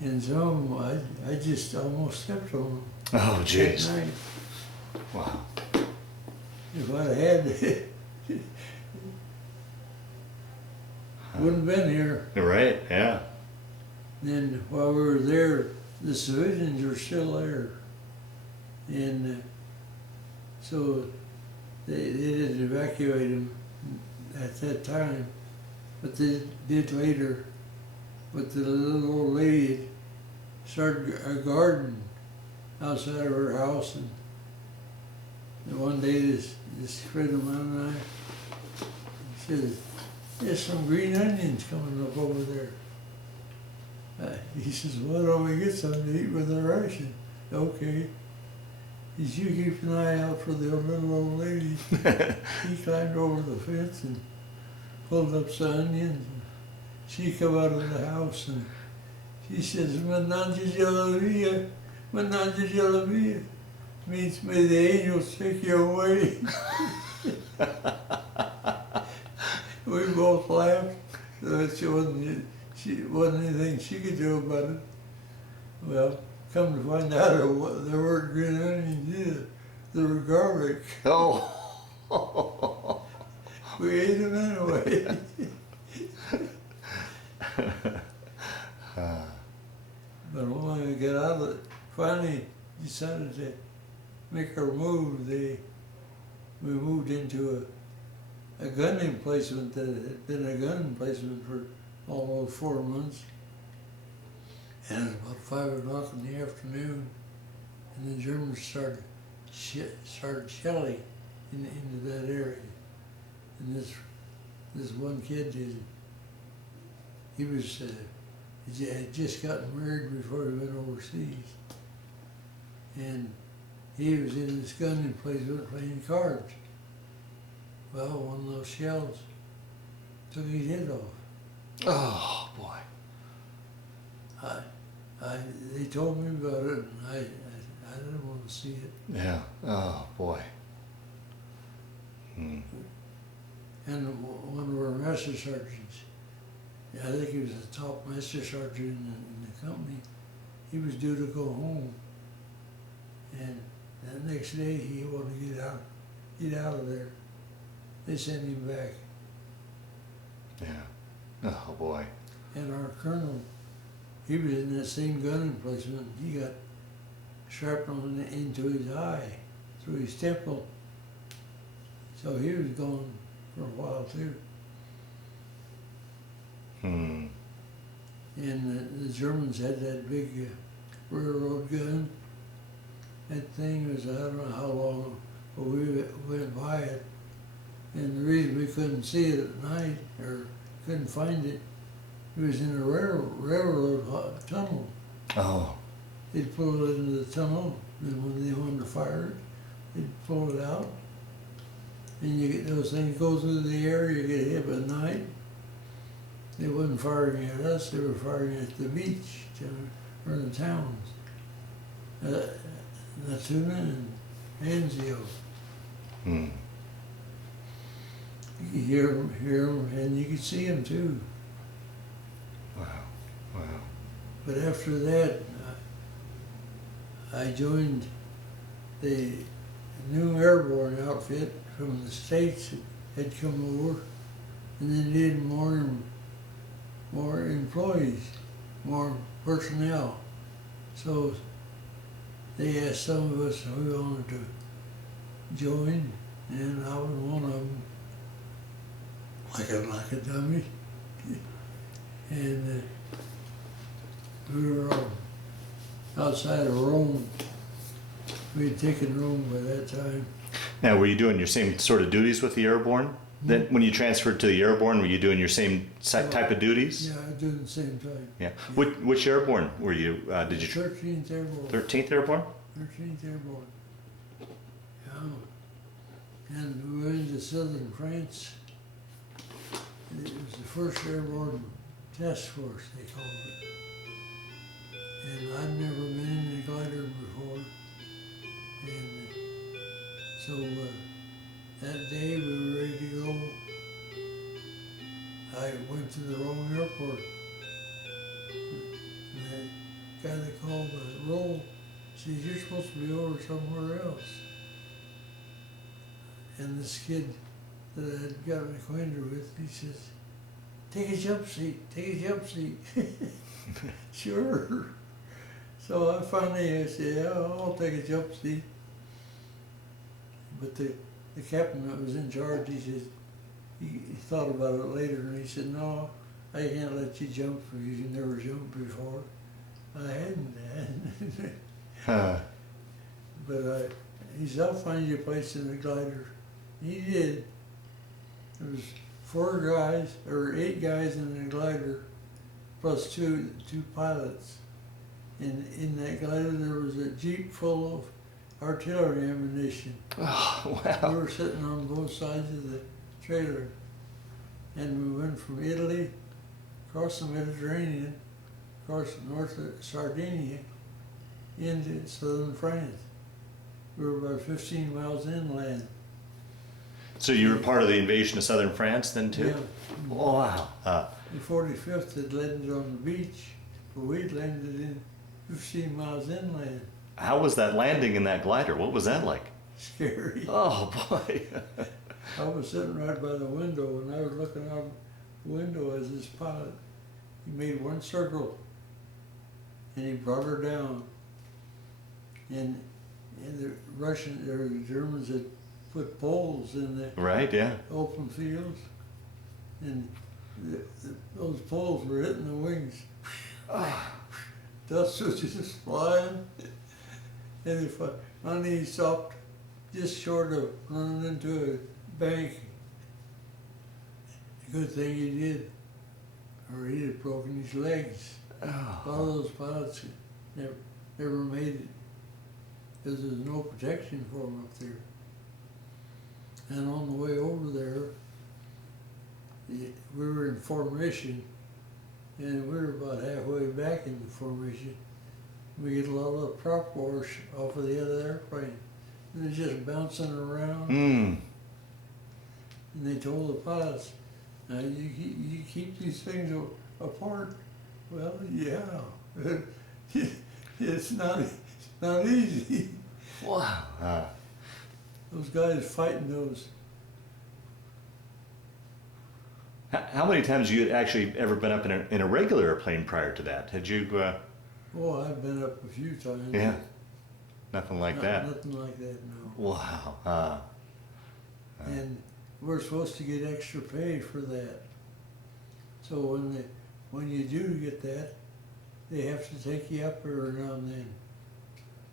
and some of them, I just almost stepped on them. Oh, jeez. That night. Wow. If I'd had it, wouldn't have been here. Right, yeah. Then while we were there, the civilians were still there. And so they didn't evacuate them at that time, but they did later. But the little old lady started a garden outside of her house, and one day this friend of mine and I said, "There's some green onions coming up over there." He says, "Why don't we get some to eat with the ration?" Okay. He says, "You keep an eye out for the little old lady." He climbed over the fence and pulled up some onions. She come out of the house and she says, "Mananja Jalavia, Mananja Jalavia," means may the angels take you away. We both laughed. She wasn't anything she could do about it. Well, come to find out, there weren't green onions either. They were garlic. Oh. We ate them anyway. But when we got out of it, finally decided to make our move. We moved into a gun emplacement that had been a gun emplacement for almost 4 months. And it was about 5 o'clock in the afternoon, and the Germans started shelling into that area. And this one kid he had just gotten married before he went overseas, and he was in this gun emplacement playing cards. Well, one of those shells took his head off. Oh, boy. They told me about it, and I didn't want to see it. Yeah. Oh, boy. And one of our master sergeants, I think he was the top master sergeant in the company, he was due to go home. And the next day he wanted to get out of there. They sent him back. Yeah. Oh, boy. And our colonel, he was in that same gun emplacement. He got shrapnel into his eye, through his temple. So he was gone for a while too. Hmm. And the Germans had that big railroad gun. That thing was, I don't know how long, but we went by it. And the reason we couldn't see it at night, or couldn't find it, it was in a railroad tunnel. Oh. They'd pull it into the tunnel, and when they wanted to fire it, they'd pull it out. And you get those things go through the air, you get hit at night. They wasn't firing at us, they were firing at the beach or the towns. Natuna and Anzio. Hmm. You could hear them, and you could see them too. Wow. Wow. But after that, I joined the a new airborne outfit from the States had come over, and they needed more employees, more personnel. So they asked some of us who we wanted to join, and I was one of them, like a dummy. And we were outside of Rome. We had taken Rome by that time. Now, were you doing your same sort of duties with the airborne? Then, when you transferred to the airborne, were you doing your same type of duties? Yeah, I was doing the same time. Yeah. Which airborne were you? Did you? 13th Airborne. 13th Airborne. 13th Airborne. Yeah. And we went into southern France. It was the first airborne task force, they called it. And I'd never been in a glider before. And so that day we were ready to go. I went to the wrong airport. And the guy that called the roll said, "You're supposed to be over somewhere else." And this kid that I had gotten acquainted with, he says, "Take a jump seat, take a jump seat." Sure. So I finally said, "Yeah, I'll take a jump seat." But the captain that was in charge, he said, he thought about it later, and he said, "No, I can't let you jump because you never jumped before." I hadn't. But he said, "I'll find you a place in the glider." He did. There was 8 guys in the glider, plus two pilots. And in that glider there was a Jeep full of artillery ammunition. Oh, wow. We were sitting on both sides of the trailer. And we went from Italy, across the Mediterranean, across north of Sardinia, into southern France. We were about 15 miles inland. So you were part of the invasion of southern France then too? Yeah. Oh, wow. The 45th had landed on the beach, but we'd landed in 15 miles inland. How was that landing in that glider? What was that like? Scary. Oh, boy. I was sitting right by the window, and I was looking out the window as this pilot, he made one circle, and he brought her down. And the Russians or the Germans had put poles in the Right, yeah. open fields, and those poles were hitting the wings. Dust was just flying, and finally he stopped just short of running into a bank. Good thing he did, or he'd have broken his legs. Oh. A lot of those pilots never made it because there's no protection for them up there. And on the way over there, we were in formation, and we were about halfway back in the formation. We get a lot of prop wash off of the other airplane, and it's just bouncing around. Mm. And they told the pilots, "Now you keep these things apart." Well, yeah, it's not easy. Wow. Those guys fighting those. How many times you had actually ever been up in a regular airplane prior to that? Had you? Oh, I've been up a few times. Yeah. Nothing like that. Nothing like that, no. Wow. And we're supposed to get extra pay for that. So when you do get that, they have to take you up every now and then.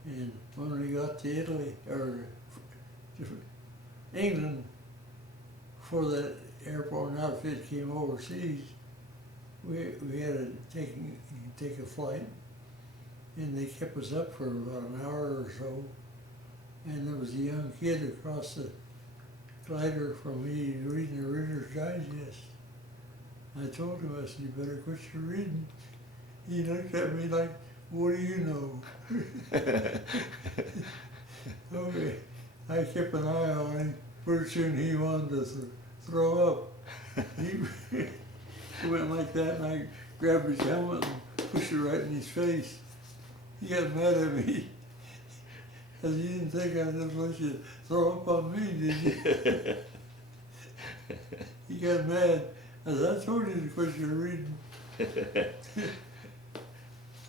And when we got to Italy or England, before that airborne outfit came overseas, we had to take a flight, and they kept us up for about an hour or so. And there was a young kid across the glider from me reading the Reader's Digest. I told him, I said, "You better quit your reading." He looked at me like, "What do you know?" Okay, I kept an eye on him. Pretty soon he wanted to throw up. He went like that, and I grabbed his helmet and pushed it right in his face. He got mad at me. 'Cause you didn't think I just let you throw up on me, did you? He got mad. I said, I told you to quit your reading. Yeah,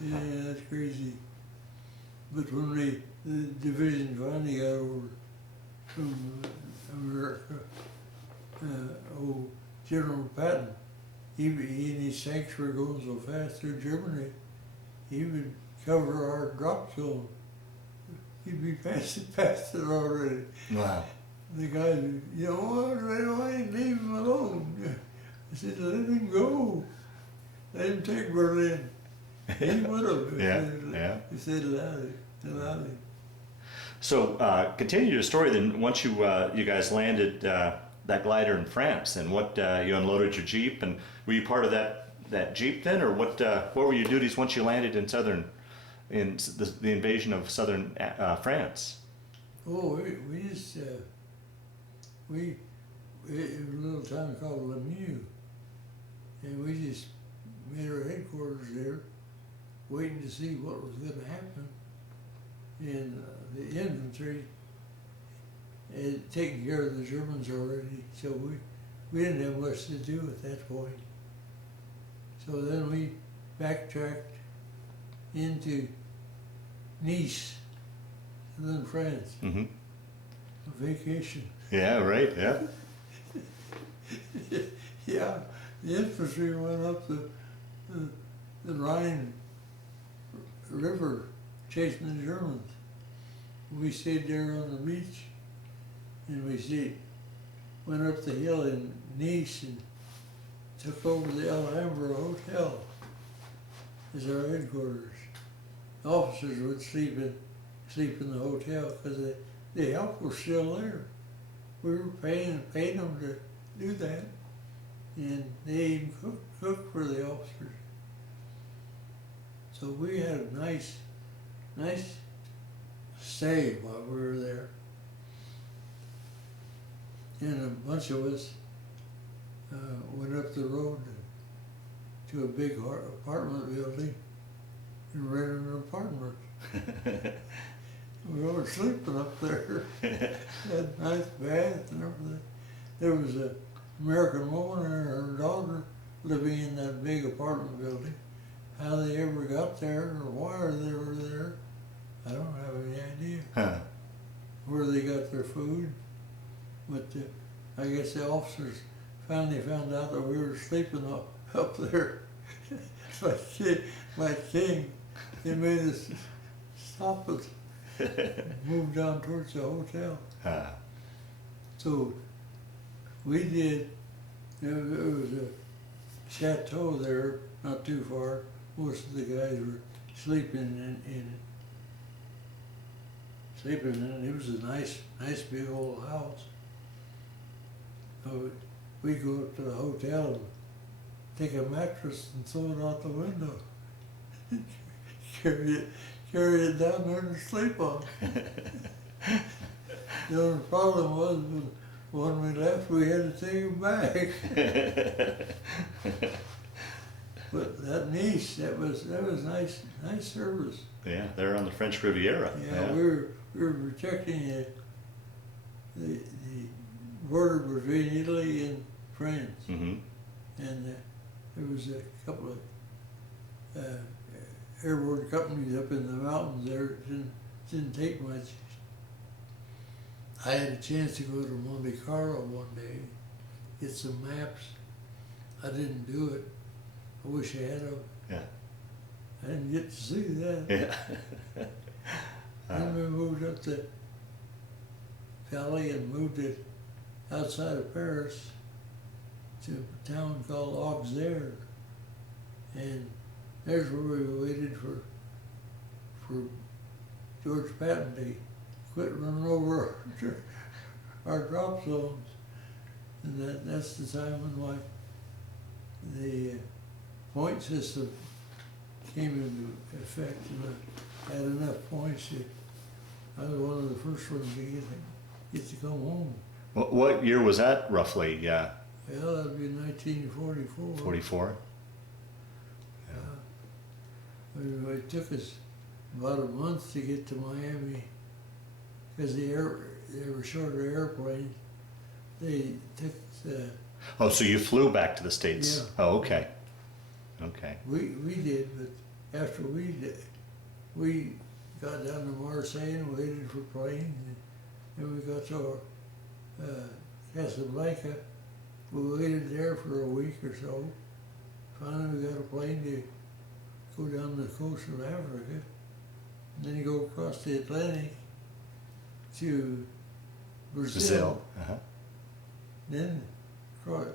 that's crazy. But when the division finally got over from America, General Patton, he and his tanks were going so fast through Germany, he would cover our drop zone. He'd be past it already. Wow. The guy, you know what, I ain't leave him alone. I said, let him go. Let him take Berlin. He would have. Yeah. He said, allow him. So continue your story then. Once you guys landed that glider in France, and what you unloaded your Jeep, and were you part of that Jeep then, or what were your duties once you landed in the invasion of southern France? Oh, we just, it was a little town called Lemieux, and we just made our headquarters there, waiting to see what was going to happen. And the infantry had taken care of the Germans already, so we didn't have much to do at that point. So then we backtracked into Nice, and then France, Mm-hmm. a vacation. Yeah, right, yeah. Yeah, the infantry went up the Rhine River chasing the Germans. We stayed there on the beach, and went up the hill in Nice and took over the Alhambra Hotel as our headquarters. Officers would sleep in the hotel because the help was still there. We were paying them to do that, and they even cooked for the officers. So we had a nice stay while we were there. And a bunch of us went up the road to a big apartment building and rented an apartment. We were sleeping up there. Had a nice bath and everything. There was an American woman and her daughter living in that big apartment building. How they ever got there or why they were there, I don't have any idea. Huh. Where They got their food. But I guess the officers finally found out that we were sleeping up there like king. They made us stop us, move down towards the hotel. So we did. There was a chateau there, not too far. Most of the guys were sleeping in it. It was a nice big old house. So we go up to the hotel and take a mattress and throw it out the window. carry it down there to sleep on. The only problem was when we left, we had to take it back. But that Nice, that was nice service. Yeah, they're on the French Riviera. Yeah, we were protecting the border between Italy and France. Mm-hmm. And there was a couple of airborne companies up in the mountains there. It didn't take much. I had a chance to go to Monte Carlo one day, get some maps. I didn't do it. I wish I had them. Yeah. I didn't get to see that. Yeah. Then we moved up the valley and moved it outside of Paris to a town called Auxerre. And there's where we waited for George Patton to quit running over our drop zones. And that's the time when the point system came into effect, and I had enough points. I was one of the first ones to get to come home. What year was that roughly? Yeah. Well, that'd be 1944. 44. It took us about a month to get to Miami because they were short of airplanes. They took the, Oh, so you flew back to the States? Yeah. Oh, okay. Okay. we did, but after we got down to Marseille and waited for planes, and we got to Casablanca. We waited there for a week or so. Finally, we got a plane to go down the coast of Africa, and then you go across the Atlantic to Brazil. Uh-huh. Then go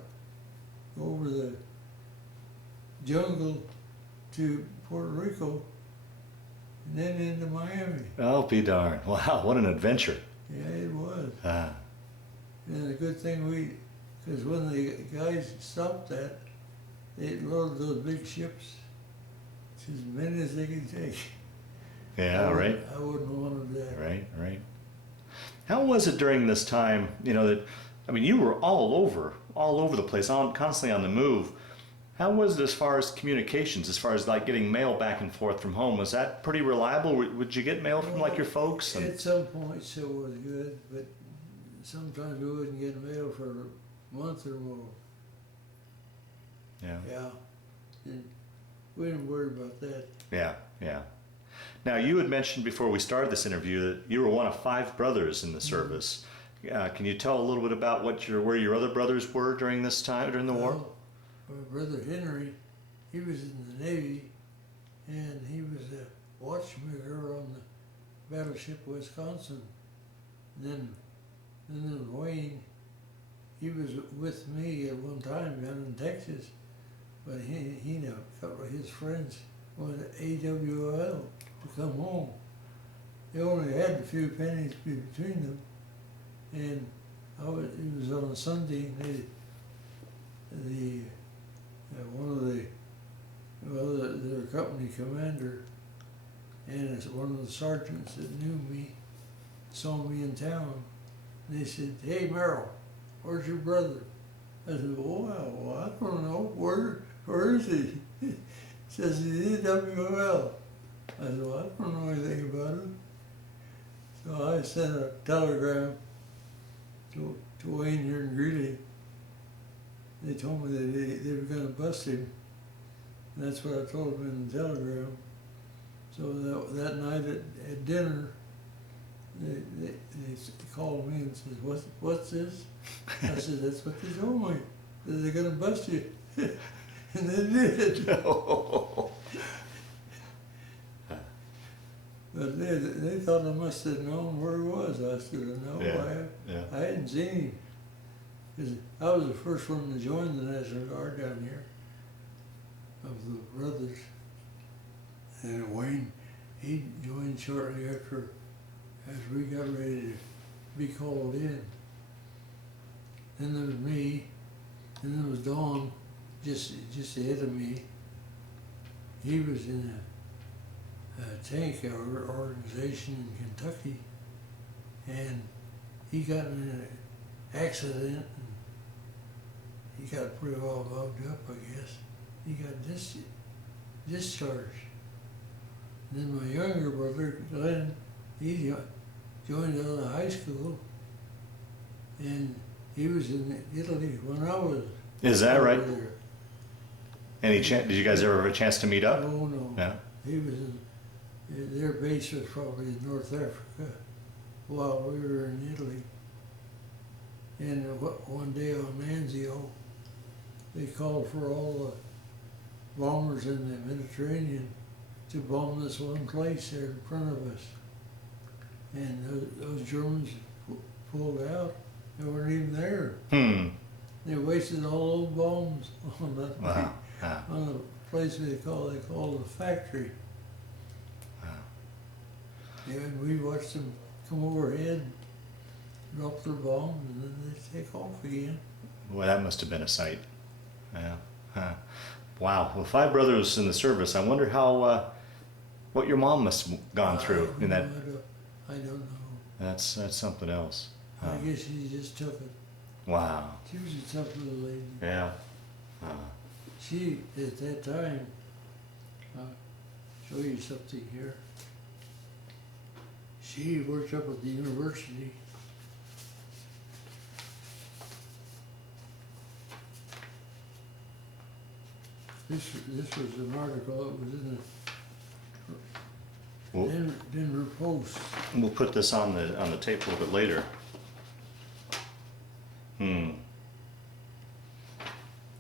over the jungle to Puerto Rico, and then into Miami. Oh, be darned. Wow, what an adventure. Yeah, it was. Ah. And the good thing because when the guys stopped that, they loaded those big ships, as many as they could take. Yeah, right. I wouldn't have wanted that. Right, right. How was it during this time, that, I mean, you were all over the place, constantly on the move. How was it as far as communications, as far as like getting mail back and forth from home? Was that pretty reliable? Would you get mail from like your folks? At some points it was good, but sometimes we wouldn't get mail for a month or more. Yeah. Yeah. And we didn't worry about that. Yeah, yeah. Now, you had mentioned before we started this interview that you were one of 5 brothers in the service. Can you tell a little bit about where your other brothers were during this time, during the war? Well, my brother Henry, he was in the Navy, and he was a watchmaker on the battleship Wisconsin. And then Wayne, he was with me at one time down in Texas, but he and a couple of his friends went to AWL to come home. They only had a few pennies between them, and it was on a Sunday, and their company commander and one of the sergeants that knew me saw me in town. They said, "Hey Merrill, where's your brother?" I said, well, I don't know. Where is he? He says he's in WL. I said, well, I don't know anything about him. So I sent a telegram to Wayne here in Greeley. They told me that they were going to bust him. And that's what I told them in the telegram. So that night at dinner, they called me and said, what's this? I said, that's what they told me. They're going to bust you. And they did. But they thought I must have known where he was. I said, no, I hadn't seen him. 'Cause I was the first one to join the National Guard down here, of the brothers. And Wayne, he joined shortly after, as we got ready to be called in. Then there was me, and there was Don, just ahead of me. He was in a tank organization in Kentucky, and he got in an accident, and he got pretty well bugged up, I guess. He got discharged. And then my younger brother, Glenn, he joined out of high school, and he was in Italy when I was. Is that right? There. Did you guys ever have a chance to meet up? Oh no. Yeah. He was their base was probably in North Africa while we were in Italy. And one day on Anzio, they called for all the bombers in the Mediterranean to bomb this one place there in front of us. And those Germans pulled out. They weren't even there. They wasted all those bombs on that. Wow. On a place they call the factory. Wow. And we watched them come overhead, drop their bombs, and then they take off again. Well, that must have been a sight. Yeah. Huh. Wow. Well, 5 brothers in the service. I wonder what your mom must have gone through in that. I don't know. That's something else. Huh. I guess she just took it. Wow. She was a tough little lady. Yeah. She, at that time, I'll show you something here. She worked up at the university. This was an article that was in the We'll, Denver Post. we'll put this on the tape a little bit later.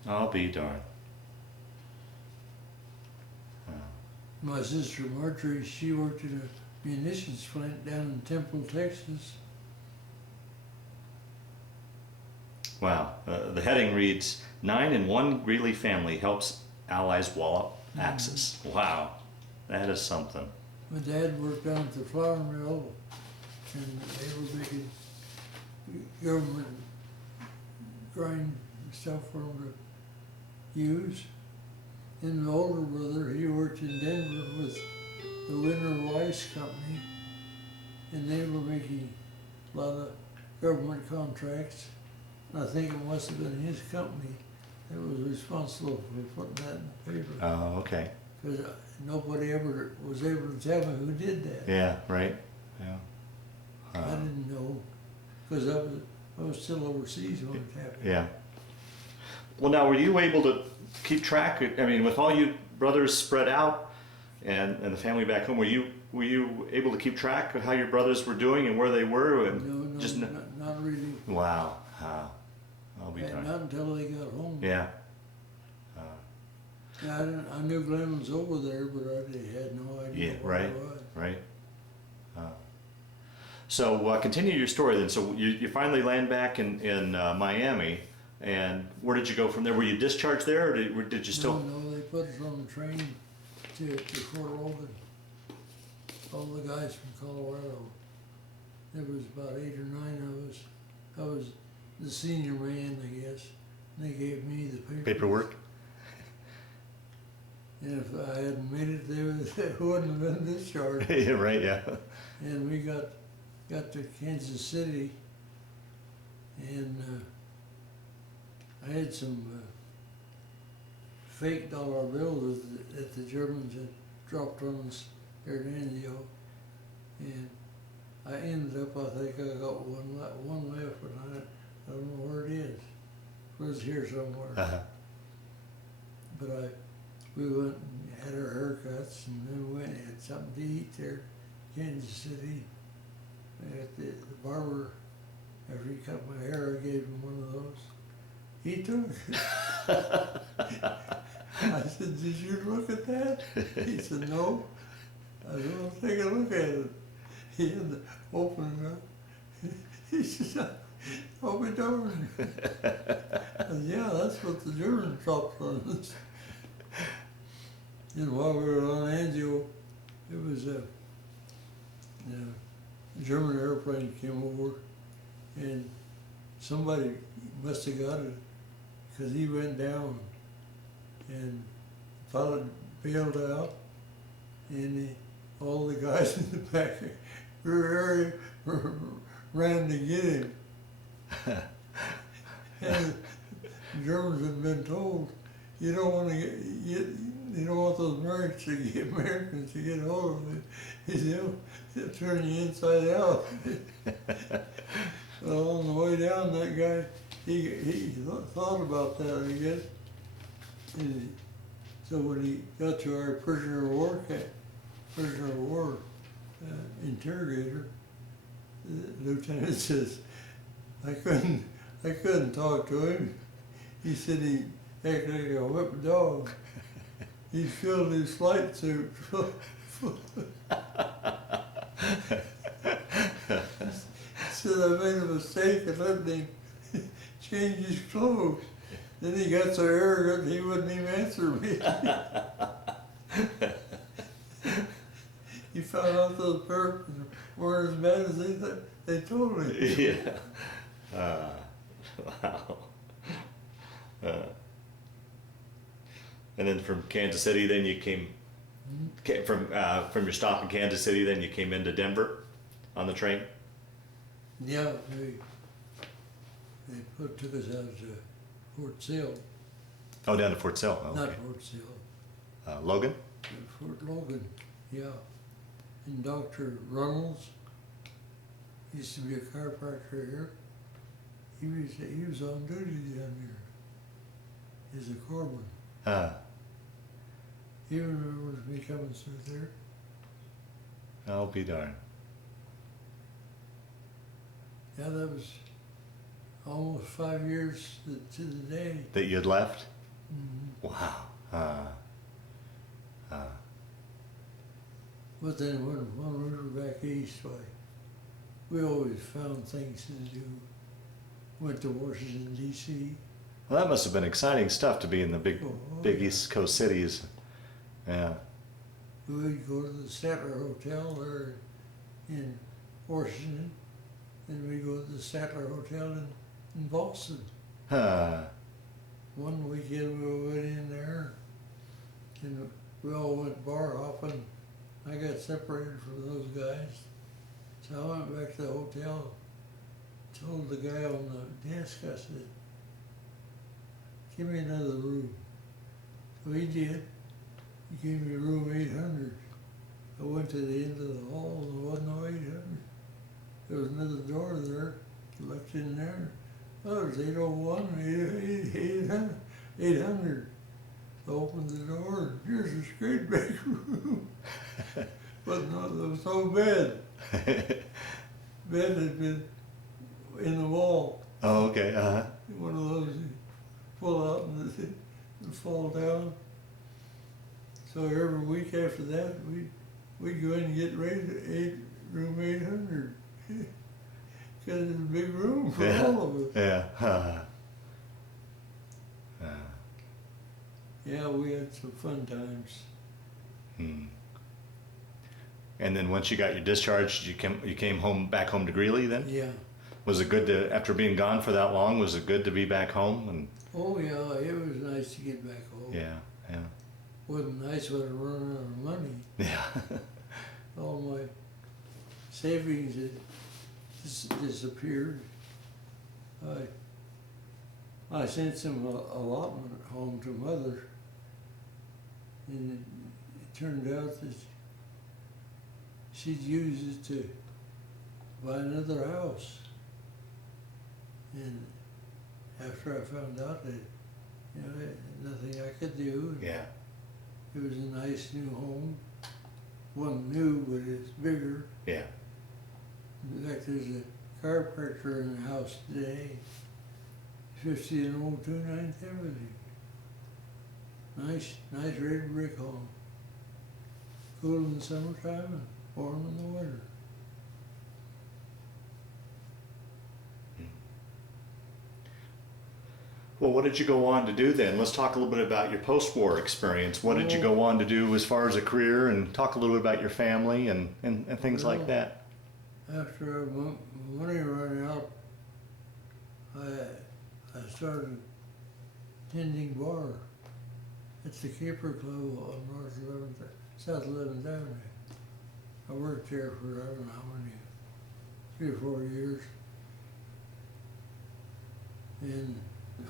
I'll be darned. My sister Marjorie, she worked in a munitions plant down in Temple, Texas. Wow. The heading reads, 9 in 1 Greeley family helps Allies wallop Axis. Wow. That is something. My dad worked down at the flour mill, and they were making government grind stuff for them to use. And the older brother, he worked in Denver with the Winter Weiss Company, and they were making a lot of government contracts. I think it must have been his company that was responsible for putting that in the paper. Oh, okay. Because nobody ever was able to tell me who did that. Yeah, right. Yeah. I didn't know, because I was still overseas when it happened. Yeah. Well, now, were you able to keep track? I mean, with all you brothers spread out and the family back home, were you able to keep track of how your brothers were doing and where they were? And No, not really. Wow. I'll be Not darned. until they got home. Yeah. I knew Glenn was over there, but I had no idea Yeah, where right, he was. right. So continue your story then. So you finally land back in Miami, and where did you go from there? Were you discharged there, or did you still? No, they put us on the train to Fort Logan. All the guys from Colorado. There was about 8 or 9 of us. I was the senior man, I guess. They gave me the Paperwork? And if I hadn't made it, they wouldn't have been discharged. Yeah, right, yeah. And we got to Kansas City, and I had some fake dollar bills that the Germans had dropped on us there in Anzio, and I ended up, I think I got one left, but I don't know where it is. It was here somewhere. Uh-huh. But we went and had our haircuts, and then we went and had something to eat there in Kansas City. At the barber, after he cut my hair, I gave him one of those. He took it. I said, "Did you look at that?" He said, "No." I said, "Well, take a look at it." He had to open it up. He said, "I'll be darned." I said, "Yeah, that's what the Germans dropped on us." And while we were on Anzio, it was a German airplane came over, and somebody must have got it, because he went down, and the pilot bailed out, and all the guys in the back ran to get him. And the Germans had been told, you don't want those Americans to get hold of it. He said, they'll turn you inside out. Well, on the way down, that guy, he thought about that, I guess. And so when he got to our prisoner of war interrogator, the lieutenant says, I couldn't talk to him. He said he acted like a whipped dog. He filled his flight suit. He said I made a mistake and let him change his clothes. Then he got so arrogant he wouldn't even answer me. He found out those persons weren't as bad as they told me. Yeah. Wow. And then from Kansas City, then you came from your stop in Kansas City. Then you came into Denver on the train. Yeah, they took us out to Fort Sill. Oh, down to Fort Sill. Oh, Not okay. Fort Sill. Logan. Fort Logan. Yeah, and Dr. Runnels used to be a chiropractor here. He was on duty down there as a corpsman. He remembers me coming through there. I'll be darned. Yeah, that was almost 5 years to the day. That you'd left? Mm-hmm. Wow. But then when we were back east, we always found things to do. Went to Washington, D.C. Well, that must have been exciting stuff to be in the big yeah. East Coast cities. Yeah. We'd go to the Sattler Hotel there in Washington, and we'd go to the Sattler Hotel in Boston. One weekend we went in there, and we all went bar hopping. I got separated from those guys, so I went back to the hotel, told the guy on the desk, I said, give me another room. So he did. He gave me room 800. I went to the end of the hall, and there wasn't no 800. There was another door there, looked in there. Oh, there's 801, 800. I opened the door, and here's this great big room. But no, there was no bed. Bed had been in the wall. Oh, okay. One of those you pull out and fall down. So every week after that, we'd go in and get ready to room 800. Because it's a big room for all of us. Yeah. Yeah, we had some fun times. And then once you got your discharge, you came home back home to Greeley then? Yeah. Was it good to, after being gone for that long, was it good to be back home? And Oh yeah, it was nice to get back home. yeah. Wasn't nice when I run out of money. Yeah. All my savings had disappeared. I sent some allotment home to Mother, and it turned out that she'd use it to buy another house. And after I found out that, nothing I could do. Yeah. It was a nice new home. Wasn't new, but it's bigger. Yeah. In fact, there's a chiropractor in the house today. 50 and old 2970. Nice red brick home. Cool in the summertime and warm in the winter. Well, what did you go on to do then? Let's talk a little bit about your post-war experience. What did you go on to do as far as a career, and talk a little bit about your family and things like that? After money ran out, I started tending bar at the Keeper Club on South 11th Avenue. I worked there for, I don't know how many, 3 or 4 years. And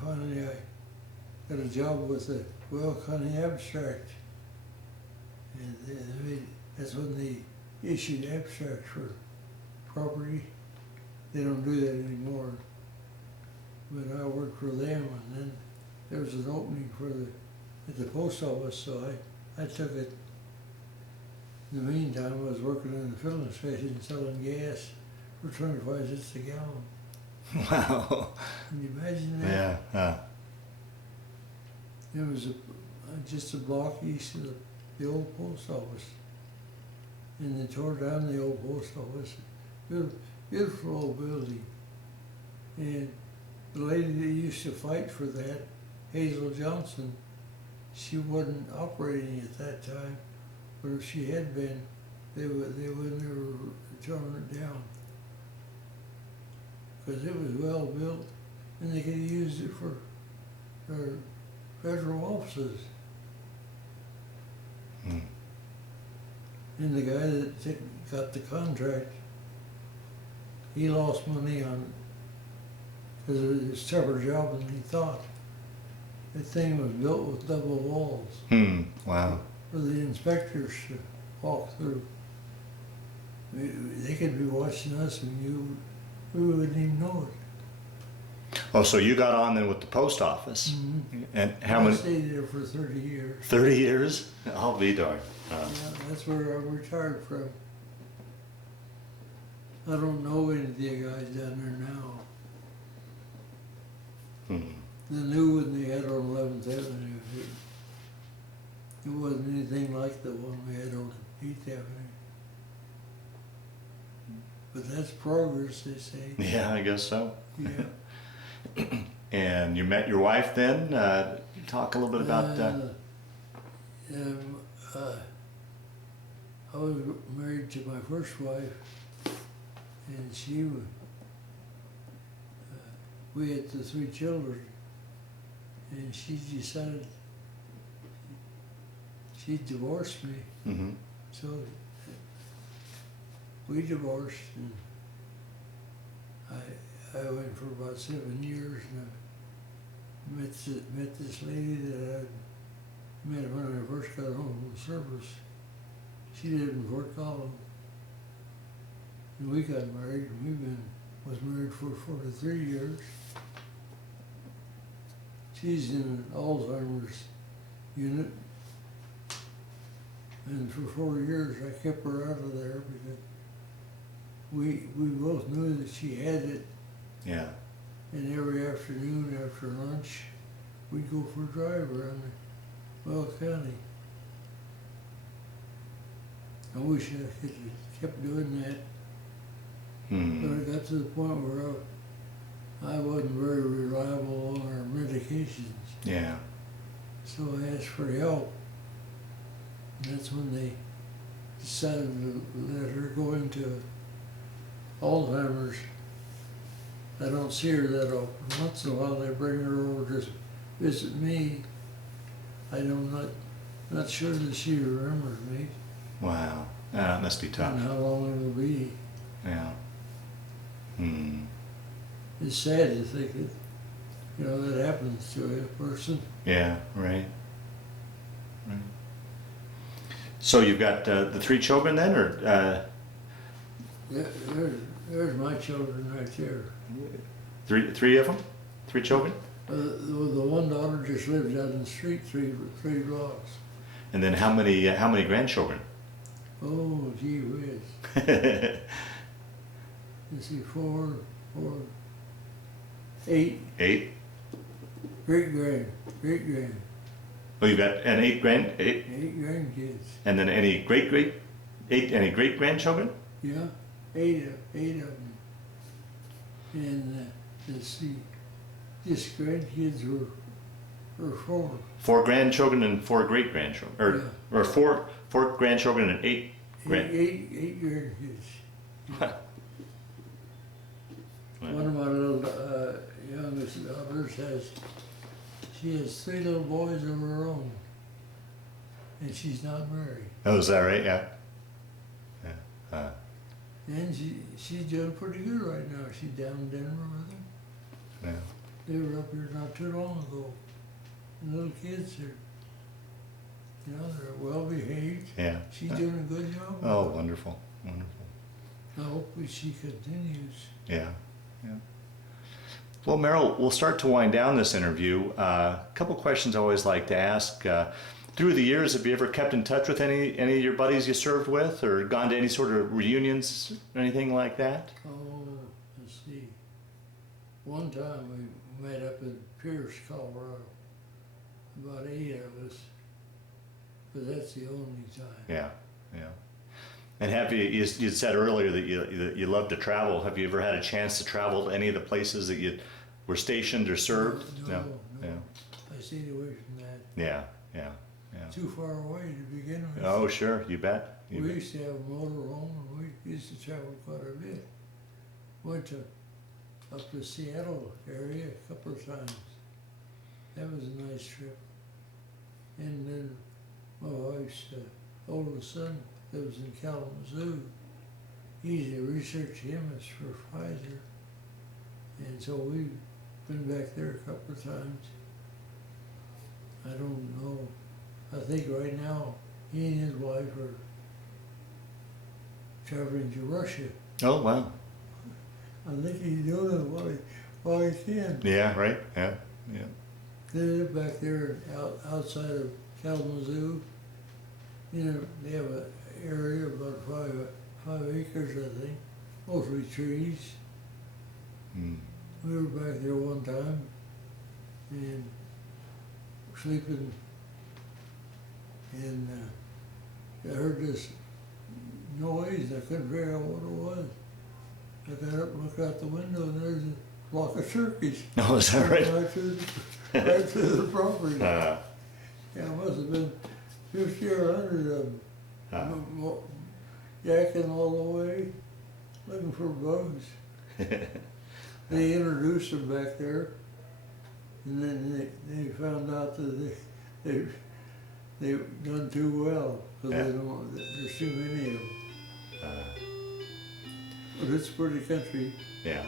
finally I got a job with the Well County Abstract. And that's when they issued abstracts for property. They don't do that anymore. But I worked for them, and then there was an opening at the post office, so I took it. In the meantime, I was working in the filling station selling gas for 25 cents a gallon. Wow. Can you imagine that? Yeah. It was just a block east of the old post office. And they tore down the old post office. Beautiful old building. And the lady that used to fight for that, Hazel Johnson, she wasn't operating at that time, but if she had been, they would never torn it down. Because it was well built, and they could have used it for federal offices. And the guy that got the contract, he lost money on it because it was a tougher job than he thought. The thing was built with double walls. Wow. For the inspectors to walk through. They could be watching us and we wouldn't even know it. Oh, so you got on then with the post office. And how I many? stayed there for 30 years. 30 years? I'll be darned. Yeah, that's where I'm retired from. I don't know any of the guys down there now. The new one they had on 11th Avenue, it wasn't anything like the one we had on 8th Avenue. But that's progress, they say. Yeah, I guess so. Yeah. And you met your wife then? Talk a little bit about. I was married to my first wife, and she was, we had the 3 children, and she decided she'd divorce me. Mm-hmm. So we divorced, and I went for about 7 years, and I met this lady that I met when I first got home from service. She lived in Fort Collins, and we got married. And was married for 43 years. She's in an Alzheimer's unit, and for 4 years I kept her out of there because we both knew that she had it. Yeah. And every afternoon after lunch, we'd go for a drive around Well County. I wish I could have kept doing that, but I got to the point where I wasn't very reliable on our medications. Yeah. So I asked for help, and that's when they decided to let her go into Alzheimer's. I don't see her that often. Once in a while they bring her over to visit me. I'm not sure that she remembers me. Wow. That must be tough. And how long it will be. Yeah. It's sad to think that, that happens to a person. Yeah, right. Right. So you've got the 3 children then, or? There's my children right there. Three of them? 3 children? The one daughter just lives out in the street, three blocks. And then how many grandchildren? Oh, gee whiz. Let's see, 8. 8? Great grand. Oh, you've got 8 8 grandkids. and then any great grandchildren? Yeah, 8 of them. And let's see, just grandkids were 4. 4 grandchildren and 4 great grandchildren, or 4 grandchildren and 8 8 grandkids. One of my little youngest daughters has 3 little boys of her own, and she's not married. Oh, is that right? Yeah. And she's doing pretty good right now. She's down in Denver with them. Yeah. They were up here not too long ago. And little kids are, they're well behaved. Yeah. She's doing a good job. Oh, wonderful. I hope she continues. Yeah. Well, Merrill, we'll start to wind down this interview. A couple questions I always like to ask. Through the years, have you ever kept in touch with any of your buddies you served with, or gone to any sort of reunions or anything like that? Oh, let's see. One time we met up in Pierce, Colorado. About 8 of us. But that's the only time. Yeah. And have you said earlier that you love to travel. Have you ever had a chance to travel to any of the places that you were stationed or served? No. Yeah. I stayed away from that. Yeah. Too far away to begin with. Oh, sure. You bet. We used to have a motor home, and we used to travel quite a bit. Went up to Seattle area a couple of times. That was a nice trip. And then my wife's oldest son lives in Kalamazoo. He's a research chemist for Pfizer. And so we've been back there a couple of times. I don't know. I think right now he and his wife are traveling to Russia. Oh, wow. I think he's doing it while he can. Yeah, right? Yeah, yeah. They live back there outside of Kalamazoo. You know, they have an area about five acres, I think, mostly trees. Mm. We were back there one time and sleeping, and I heard this noise. I couldn't figure out what it was. I got up and looked out the window, and there's a flock of turkeys. Oh, is that right? Right through the property. Uh, Yeah, it must have been 50 or 100 of them, yakking all the way, looking for bugs. They introduced them back there, and then they found out that they've done too well, because there's too many of them. But it's pretty country. yeah.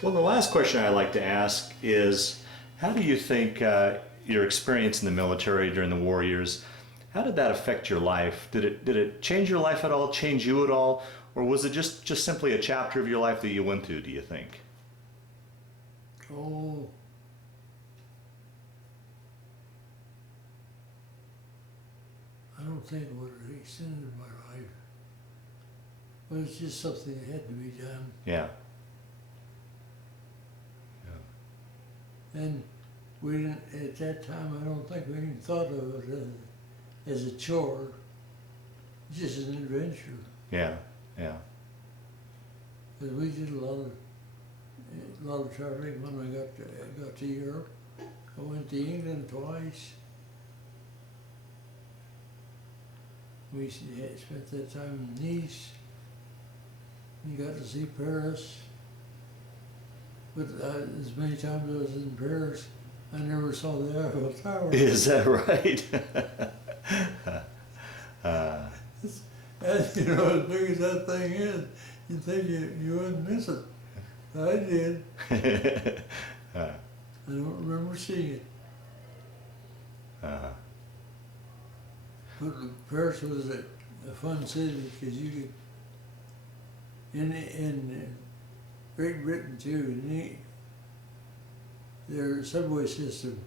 Well, the last question I like to ask is, how do you think your experience in the military during the war years, how did that affect your life? Did it change your life at all, change you at all? Or was it just simply a chapter of your life that you went through, do you think? Oh, I don't think it would have extended my life. But it's just something that had to be done. Yeah. And we didn't, at that time, I don't think we even thought of it as a chore, just an adventure. Yeah, yeah. Because we did a lot of traveling when I got to Europe. I went to England twice. We spent that time in Nice. We got to see Paris. But as many times as I was in Paris, I never saw the Eiffel Tower. Is that right? And, you know, as big as that thing is, you'd think you wouldn't miss it. I did. I don't remember seeing it. But Paris was a fun city because you could, in Great Britain too, their subway system,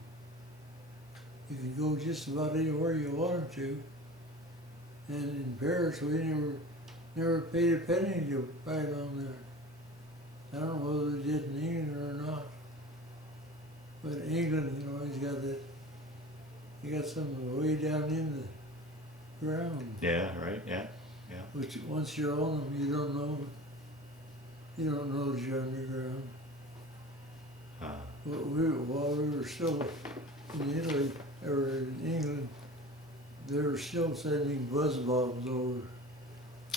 you could go just about anywhere you wanted to. And in Paris, we never paid a penny to ride on there. I don't know whether they did in England or not. But in England, you know, you got something way down in the ground. Yeah, right, yeah, yeah. Which once you're on them, you don't know that you're underground. But while we were still in Italy, or in England, they were still sending buzz bombs over.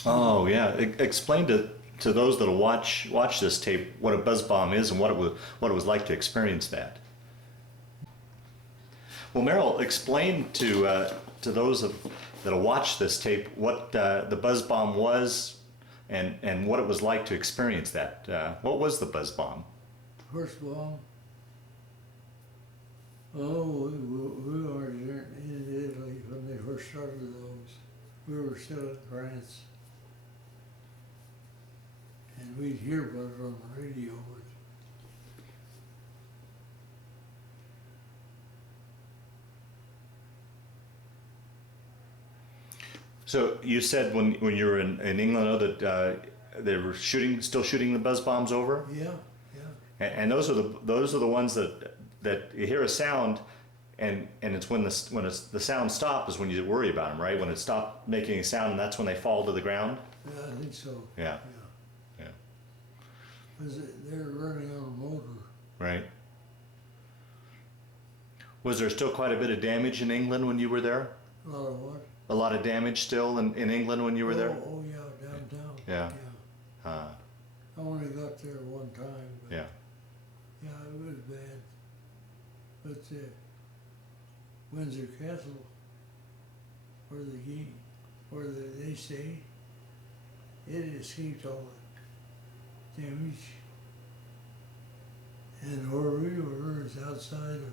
Oh, yeah. Explain to those that'll watch this tape what a buzz bomb is and what it was like to experience that. Well, Merrill, explain to those that'll watch this tape what the buzz bomb was and what it was like to experience that. What was the buzz bomb? First of all, we were in Italy when they first started those. We were still in France. And we'd hear about it on the radio. So you said when you were in England that they were still shooting the buzz bombs over? Yeah, yeah. And those are the ones that you hear a sound, and it's when the sound stops is when you worry about them, right? When it stopped making a sound, and that's when they fall to the ground. Yeah, I think so. Yeah. Yeah. Because they're running on a motor. Right. Was there still quite a bit of damage in England when you were there? A lot of what? A lot of damage still in England when you were there? Oh yeah, downtown. Yeah. Yeah. I only got there one time. But Yeah. Yeah, it was bad. But Windsor Castle, where they stayed, it escaped all the damage. And where we were is outside of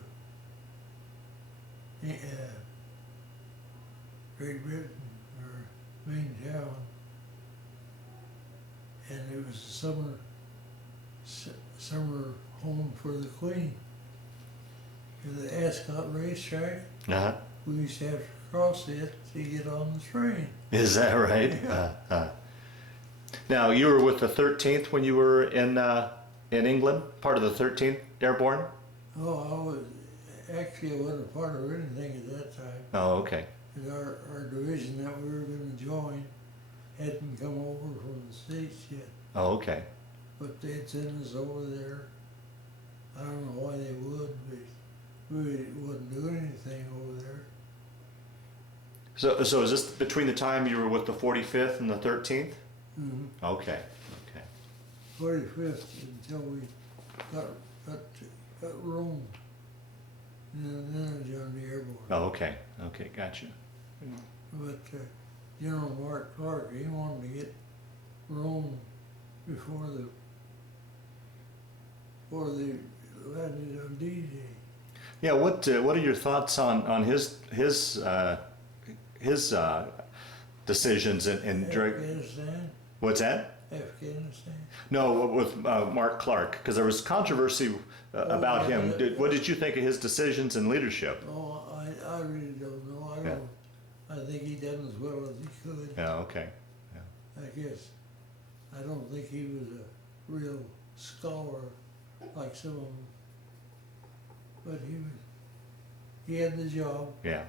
Great Britain, our main town. it was a summer home for the Queen. At the Ascot racetrack, Uh-huh. we used to have to cross it to get on the train. Is that right? Yeah. Now, you were with the 13th when you were in England, part of the 13th Airborne? Oh, I wasn't a part of anything at that time. Oh, okay. 'Cause our division that we were going to join hadn't come over from the States yet. Oh, okay. But they'd send us over there. I don't know why they would, but we wouldn't do anything over there. So is this between the time you were with the 45th and the 13th? Mm-hmm. Okay. Okay. 45th until we got Rome. And then I joined the Airborne. Oh, okay. Okay, gotcha. But General Mark Clark, he wanted to get Rome before they landed on D-Day. Yeah. What are your thoughts on his decisions in Afghanistan? What's that? Afghanistan. No, with Mark Clark, because there was controversy about him. What did you think of his decisions and leadership? Oh, I really don't know. I think he done as well as he could. Yeah. Okay. I guess. I don't think he was a real scholar like some of them. But he had the job, Yeah.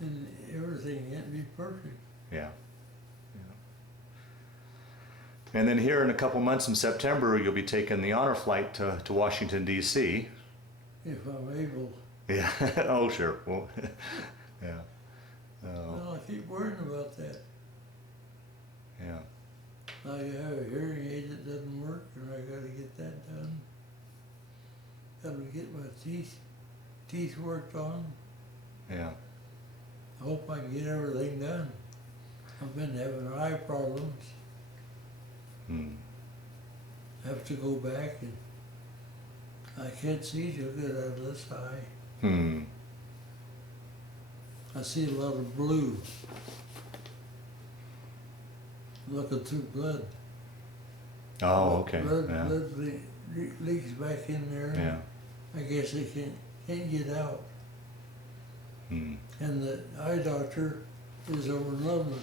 and everything had to be perfect. Yeah. And then here in a couple months in September, you'll be taking the honor flight to Washington, D.C. If I'm able. Yeah. Oh, sure. Well, yeah. Oh, Well, I keep worrying about that. yeah. I have a hearing aid that doesn't work, and I gotta get that done. Gotta get my teeth worked on. Yeah. I hope I can get everything done. I've been having eye problems. Hmm. Have to go back, and I can't see too good out of this eye. Hmm. I see a lot of blue. Looking through blood. Oh, okay. Blood, Yeah. blood leaks back in there. Yeah. I guess they can't get out. Hmm. And the eye doctor is over in Loveland.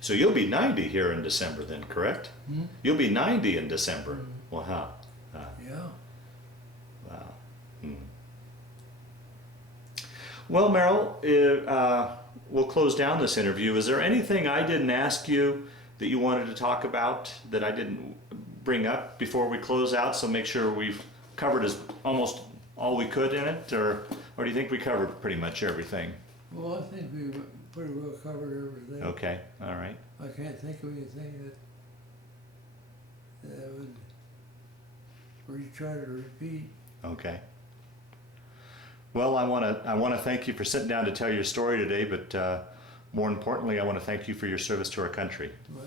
So you'll be 90 here in December then, correct? Hmm? You'll be 90 in December. Mhm. Wow. Yeah. Wow. Hmm. Well, Merrill, we'll close down this interview. Is there anything I didn't ask you that you wanted to talk about that I didn't bring up before we close out? So make sure we've covered almost all we could in it, or do you think we covered pretty much everything? Well, I think we pretty well covered everything. Okay. All right. I can't think of anything that would try to repeat. Okay. Well, I want to thank you for sitting down to tell your story today, but more importantly, I want to thank you for your service to our country. Well,